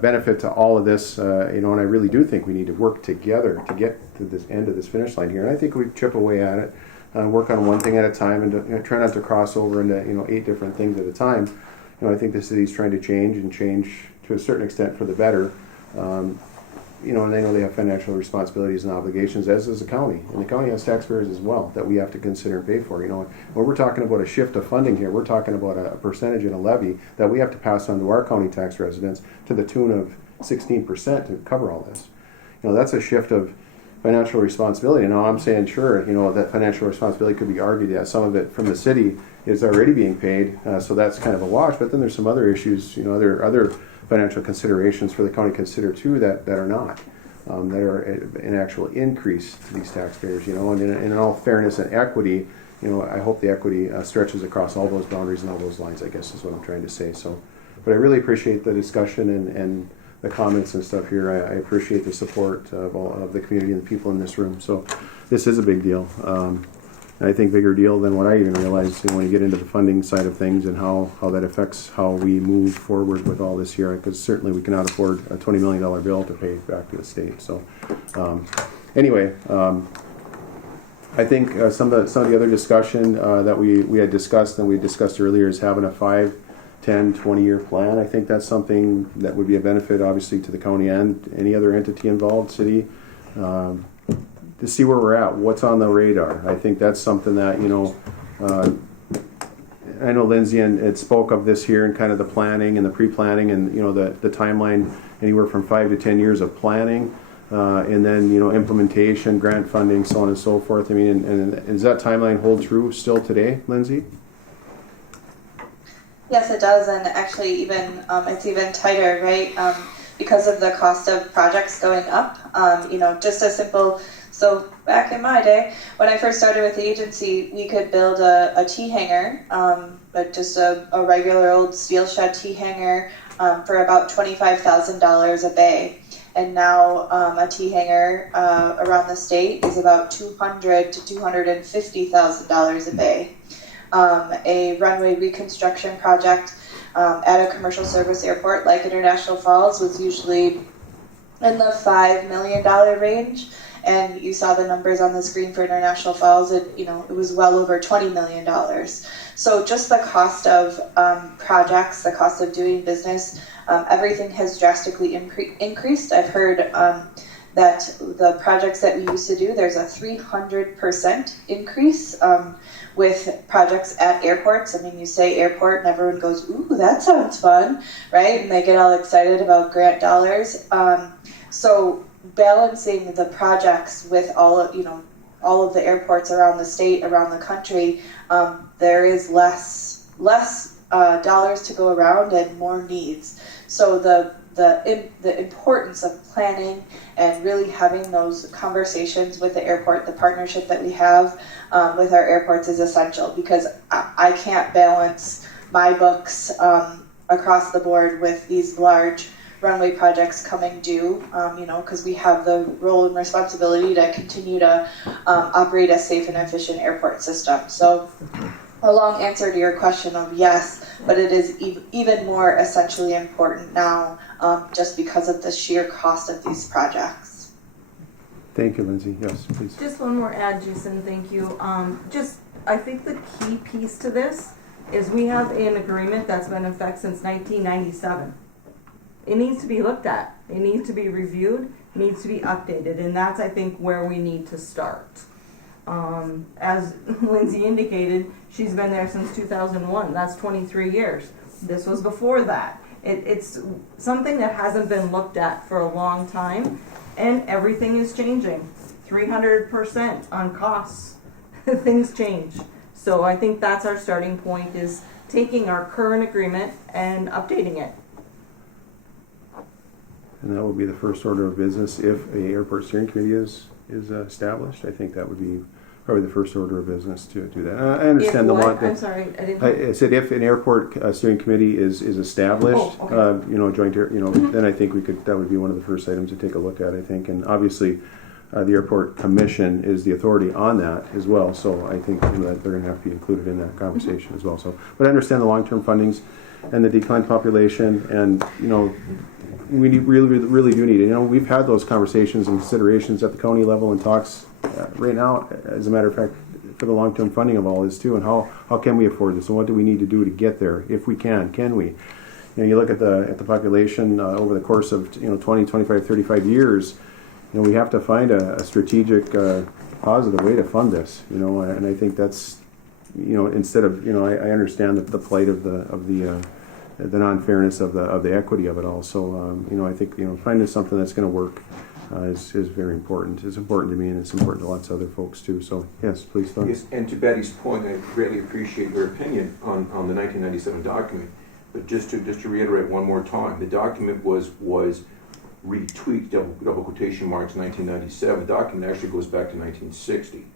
benefit to all of this. And I really do think we need to work together to get to this end of this finish line here. And I think we chip away at it, work on one thing at a time, and try not to cross over into 8 different things at a time. I think the city's trying to change to a certain extent for the better. And they know they have financial responsibilities and obligations, as does the county. And the county has taxpayers as well that we have to consider and pay for. When we're talking about a shift of funding here, we're talking about a percentage in a levy that we have to pass on to our county tax residents to the tune of 16% to cover all this. That's a shift of financial responsibility. Now I'm saying, sure, that financial responsibility could be argued that some of it from the city is already being paid, so that's kind of a wash. But then there's some other issues, other financial considerations for the county to consider too that are not, that are an actual increase to these taxpayers. And in all fairness and equity, I hope the equity stretches across all those boundaries and all those lines, I guess is what I'm trying to say. So, but I really appreciate the discussion and the comments and stuff here. I appreciate the support of all of the community and the people in this room. So this is a big deal. I think bigger deal than what I even realized when you get into the funding side of things and how that affects how we move forward with all this here, because certainly we cannot afford a $20 million bill to pay back to the state. So anyway, I think some of the other discussion that we had discussed and we discussed earlier is having a 5, 10, 20-year plan. I think that's something that would be a benefit, obviously, to the county and any other entity involved, city, to see where we're at, what's on the radar. I think that's something that, I know Lindsay and it spoke of this here and kind of the planning and the pre-planning and, the timeline, anywhere from 5 to 10 years of planning, and then, implementation, grant funding, so on and so forth. I mean, and does that timeline hold true still today, Lindsay? Yes, it does, and actually even it's even tighter, right? Because of the cost of projects going up. Just a simple. So back in my day, when I first started with the agency, we could build a T-hanger, but just a regular old steel shed T-hanger for about $25,000 a bay. And now a T-hanger around the state is about $200,000 to $250,000 a bay. A runway reconstruction project at a commercial service airport like International Falls was usually in the $5 million range. And you saw the numbers on the screen for International Falls. It was well over $20 million. So just the cost of projects, the cost of doing business, everything has drastically increased. I've heard that the projects that we used to do, there's a 300% increase with projects at airports. I mean, you say airport and everyone goes, ooh, that sounds fun, right? And they get all excited about grant dollars. So balancing the projects with all of the airports around the state, around the country, there is less dollars to go around and more needs. So the importance of planning and really having those conversations with the airport, the partnership that we have with our airports is essential, because I can't balance my books across the board with these large runway projects coming due, because we have the role and responsibility to continue to operate a safe and efficient airport system. So a long answer to your question of yes, but it is even more essentially important now just because of the sheer cost of these projects. Thank you, Lindsay. Yes, please. Just one more add, Jason. Thank you. I think the key piece to this is we have an agreement that's been in effect since 1997. It needs to be looked at. It needs to be reviewed. It needs to be updated, and that's, I think, where we need to start. As Lindsay indicated, she's been there since 2001. That's 23 years. This was before that. It's something that hasn't been looked at for a long time, and everything is changing. 300% on costs. Things change. So I think that's our starting point, is taking our current agreement and updating it. And that will be the first order of business if a airport steering committee is established. I think that would be probably the first order of business to do that. I understand If the what? one. I'm sorry, I didn't. I said if an airport steering committee is established, Oh, okay. joint, then I think that would be one of the first items to take a look at, I think. And obviously, the airport commission is the authority on that as well. So I think that they're going to have to be included in that conversation as well. So, but I understand the long-term fundings and the declined population, and we really do need it. We've had those conversations and considerations at the county level and talks right now, as a matter of fact, for the long-term funding of all this too, and how can we afford this, and what do we need to do to get there? If we can we? You look at the population over the course of 20, 25, 35 years. We have to find a strategic, positive way to fund this. And I think that's instead of I understand the plight of the non-fairness of the equity of it all. So I think finding something that's going to work is very important. It's important to me, and it's important to lots of other folks too. So yes, please. Yes, and to Betty's point, I greatly appreciate your opinion on the 1997 document. But just to reiterate one more time, the document was retweaked, double quotation marks, 1997. The document actually goes back to 1960,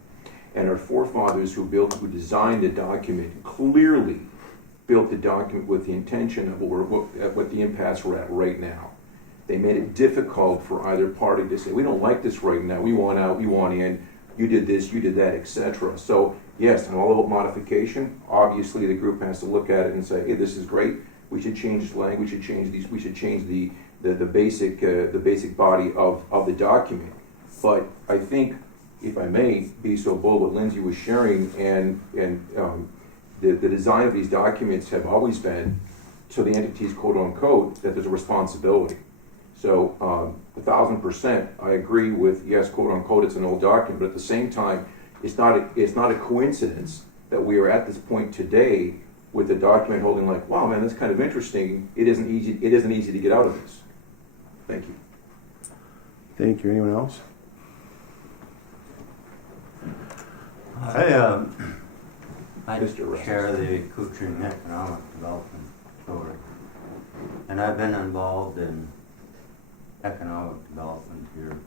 and our forefathers who designed the document clearly built the document with the intention of what the impasse we're at right now. They made it difficult for either party to say, we don't like this right now, we want out, we want in, you did this, you did that, etc. So yes, I'm all about modification. Obviously the group has to look at it and say, hey, this is great, we should change the language, we should change these, we should change the basic body of the document. But I think, if I may be so bold, what Lindsay was sharing and the design of these documents have always been so the entities, quote unquote, that there's a responsibility. So 1,000% I agree with, yes, quote unquote, it's an old document, but at the same time, it's not a coincidence that we are at this point today with the document holding like, wow, man, that's kind of interesting. It isn't easy to get out of this. Thank you. Thank you. Anyone else? I chair the Koochiching Economic Development Authority, and I've been involved in economic development here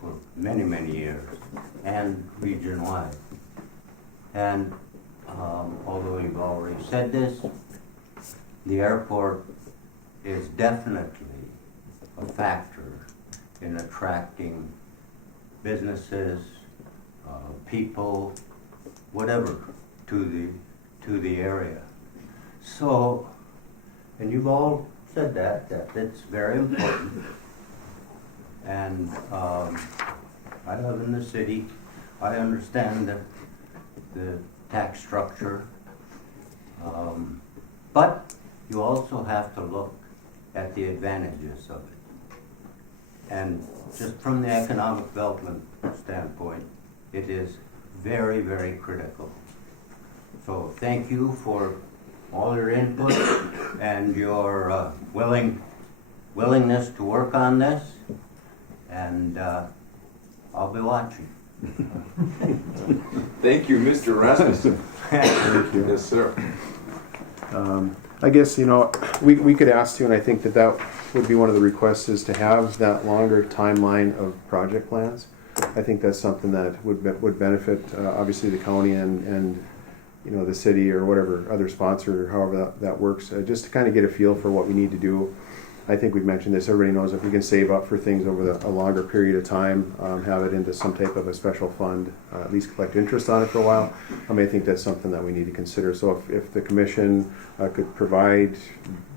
for many, many years, and region-wide. And although you've already said this, the airport is definitely a factor in attracting businesses, people, whatever, to the area. So, and you've all said that it's very important. And I live in the city. I understand the tax structure, but you also have to look at the advantages of it. And just from the economic development standpoint, it is very, very critical. So thank you for all your input and your willingness to work on this, and I'll be watching. Thank you, Mr. Rasmussen. Thank you. Yes, sir. I guess, we could ask you, and I think that would be one of the requests, is to have that longer timeline of project plans. I think that's something that would benefit, obviously, the county and the city or whatever other sponsor, or however that works, just to kind of get a feel for what we need to do. I think we've mentioned this. Everybody knows if we can save up for things over a longer period of time, have it into some type of a special fund, at least collect interest on it for a while. I think that's something that we need to consider. So if the commission could provide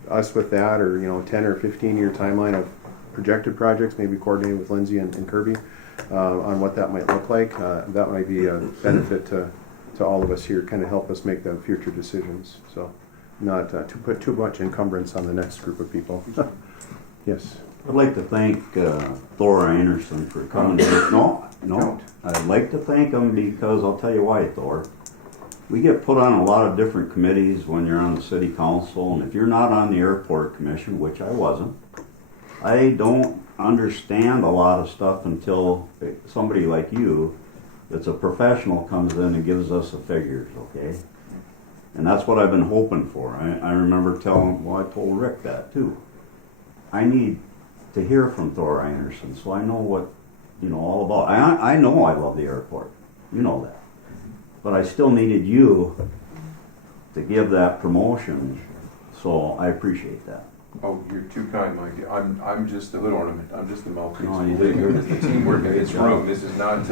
us with that, or 10 or 15 year timeline of projected projects, maybe coordinated with Lindsay and Kirby on what that might look like, that might be a benefit to all of us here, kind of help us make the future decisions. So not to put too much encumbrance on the next group of people. Yes. I'd like to thank Thor Anderson for coming here. No. I'd like to thank him because I'll tell you why, Thor. We get put on a lot of different committees when you're on the city council, and if you're not on the airport commission, which I wasn't, I don't understand a lot of stuff until somebody like you that's a professional comes in and gives us the figures, okay? And that's what I've been hoping for. I remember I told Rick that too. I need to hear from Thor Einerson, so I know what, all about. I know I love the airport. You know that. But I still needed you to give that promotion, so I appreciate that. Oh, you're too kind, Mike. I'm just a little ornament. I'm just a mouthpiece. No, you did good. The teamwork in this room. This is not.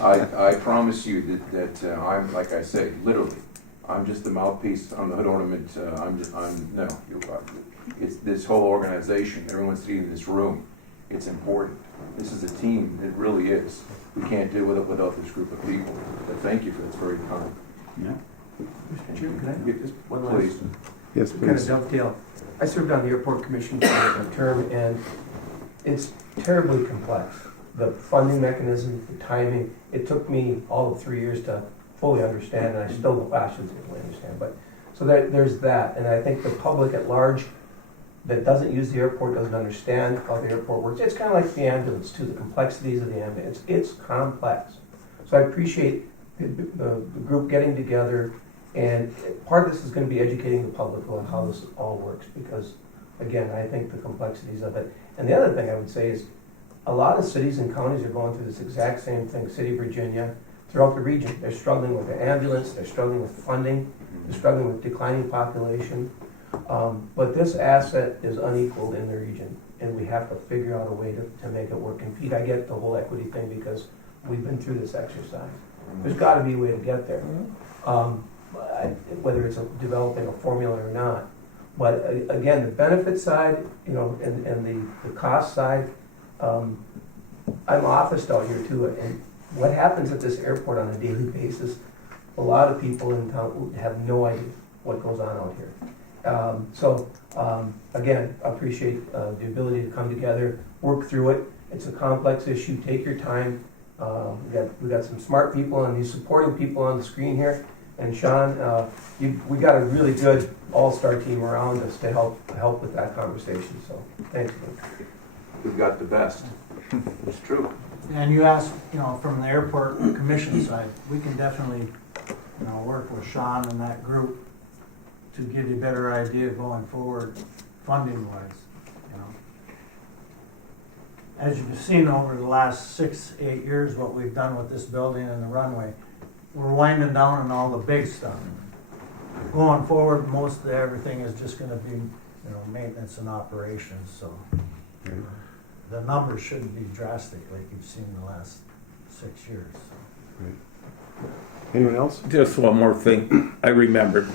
I promise you that I'm, like I say, literally, I'm just the mouthpiece. I'm the hood ornament. No. It's this whole organization. Everyone sitting in this room. It's important. This is a team. It really is. We can't do it without this group of people. But thank you for this very kind. Yeah. Mr. Chair, can I get this one last? Please. Yes, Kind of please. dovetail. I served on the airport commission for a term, and it's terribly complex. The funding mechanism, the timing, it took me all of 3 years to fully understand, and I still, I shouldn't say fully understand, but, so there's that, and I think the public at large that doesn't use the airport doesn't understand how the airport works. It's kind of like the ambulance too, the complexities of the ambulance. It's complex. So I appreciate the group getting together, and part of this is going to be educating the public on how this all works, because again, I think the complexities of it. And the other thing I would say is a lot of cities and counties are going through this exact same thing. City of Virginia, throughout the region, they're struggling with the ambulance, they're struggling with funding, they're struggling with declining population. But this asset is unequaled in the region, and we have to figure out a way to make it work. And Pete, I get the whole equity thing because we've been through this exercise. There's got to be a way to get there, whether it's developing a formula or not. But again, the benefit side, and the cost side, I'm officed out here too, and what happens at this airport on a daily basis, a lot of people in town have no idea what goes on out here. Again, I appreciate the ability to come together, work through it. It's a complex issue. Take your time. We got some smart people and these supporting people on the screen here. And Sean, we got a really good all-star team around us to help with that conversation. So thanks. We've got the best. It's true. And you asked, from the airport commission side, we can definitely, work with Sean and that group to give you a better idea going forward, funding-wise. As you've seen over the last 6-8 years, what we've done with this building and the runway, we're winding down on all the big stuff. Going forward, most of everything is just going to be, maintenance and operations. So the numbers shouldn't be drastic like you've seen in the last 6 years. Anyone else? Just one more thing. I remembered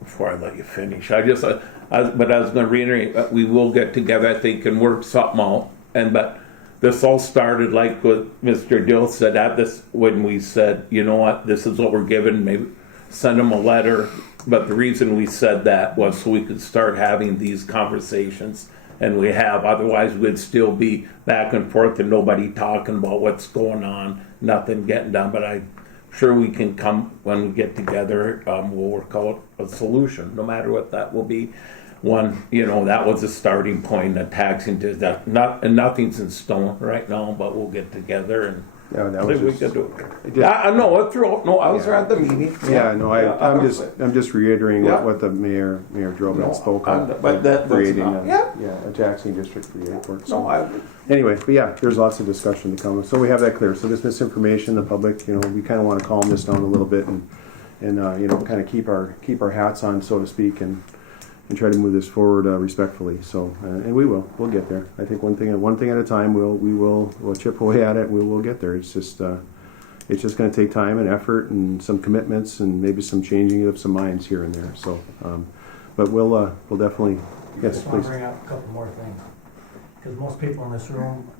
before I let you finish. But I was going to reiterate, we will get together, I think, and work something out. But this all started like what Mr. Dill said at this, when we said, you know what, this is what we're given, maybe send them a letter. But the reason we said that was so we could start having these conversations. And we have, otherwise we'd still be back and forth and nobody talking about what's going on, nothing getting done. But I'm sure we can come when we get together, we'll work out a solution, no matter what that will be. One, that was a starting point, the taxing to that. Nothing's in stone right now, but we'll get together and that was we could do it. I was at the meeting. I'm just reiterating what the mayor Droban spoke of. But creating a taxing district for the airport. So. Anyway, but there's lots of discussion to come. So we have that clear. So this misinformation, the public, we kind of want to calm this down a little bit and kind of keep our hats on, so to speak, and try to move this forward respectfully. So, and we'll get there. I think one thing at a time. We'll chip away at it. We will get there. It's just going to take time and effort and some commitments and maybe some changing of some minds here and there. So, but we'll definitely. Yes, I want please. to bring up a couple more things, because most people in this room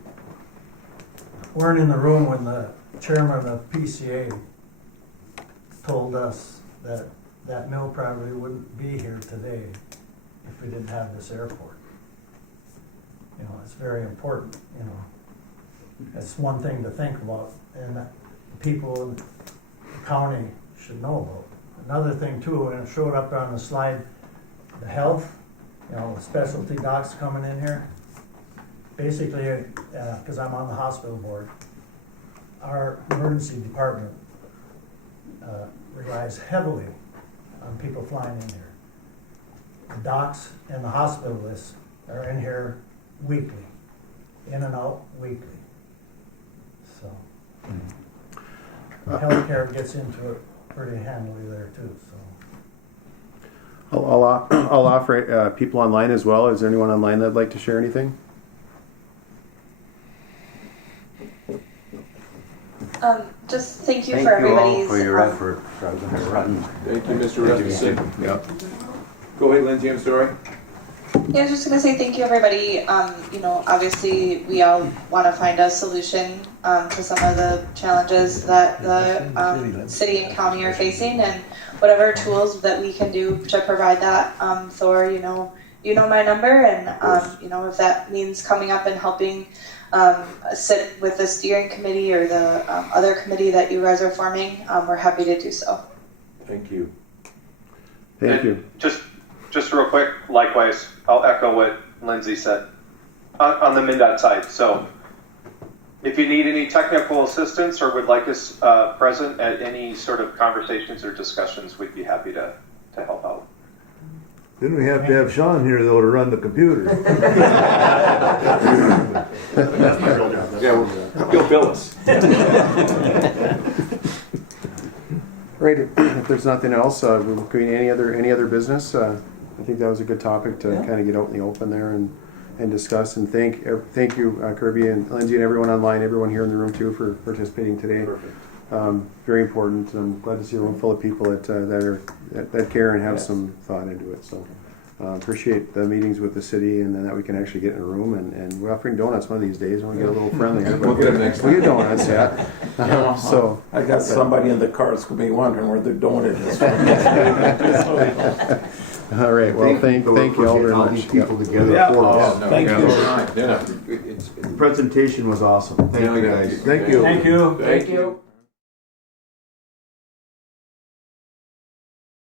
weren't in the room when the chairman of the PCA told us that mill probably wouldn't be here today if we didn't have this airport. It's very important, That's one thing to think about, and that people in the county should know about. Another thing too, and it showed up on the slide, the health, the specialty docs coming in here. Basically, because I'm on the hospital board, our emergency department relies heavily on people flying in here. The docs and the hospitalists are in here weekly, in and out weekly. So, healthcare gets into it pretty handily there too, so. I'll offer people online as well. Is there anyone online that'd like to share anything? Just thank you Thank for you all everybody's for your effort, President Rutten. Thank you, Mr. Rustin. Yep. Go ahead, Lindsay, I'm sorry. Yeah, I was just gonna say thank you, everybody. You know, obviously, we all want to find a solution to some of the challenges that the city and county are facing, and whatever tools that we can do to provide that. Thor, you know my number, and you know, if that means coming up and helping sit with the steering committee or the other committee that you guys are forming, we're happy to do so. Thank you. Thank you. Just real quick, likewise, I'll echo what Lindsay said on the MnDOT side. So if you need any technical assistance or would like us present at any sort of conversations or discussions, we'd be happy to help out. Then we have to have Sean here though to run the computer. Yeah, you'll bill us. Right. If there's nothing else, any other business? I think that was a good topic to kind of get out in the open there and discuss. And thank you, Kirby and Lindsay and everyone online, everyone here in the room too for participating today. Perfect. Very important. I'm glad to see a room full of people that care and have some thought into it. So appreciate the meetings with the city and then that we can actually get in a room and we're offering donuts one of these days. We'll get a little friendlier. We'll get them next time. We'll get donuts, yeah. So I got somebody in the car that's gonna be wondering where their donut is from. All right. Well, thank you all very much. These people together Yeah. for us. Thank you. Yeah, The presentation was awesome. Thank you guys. Thank you. Thank you. Thank you.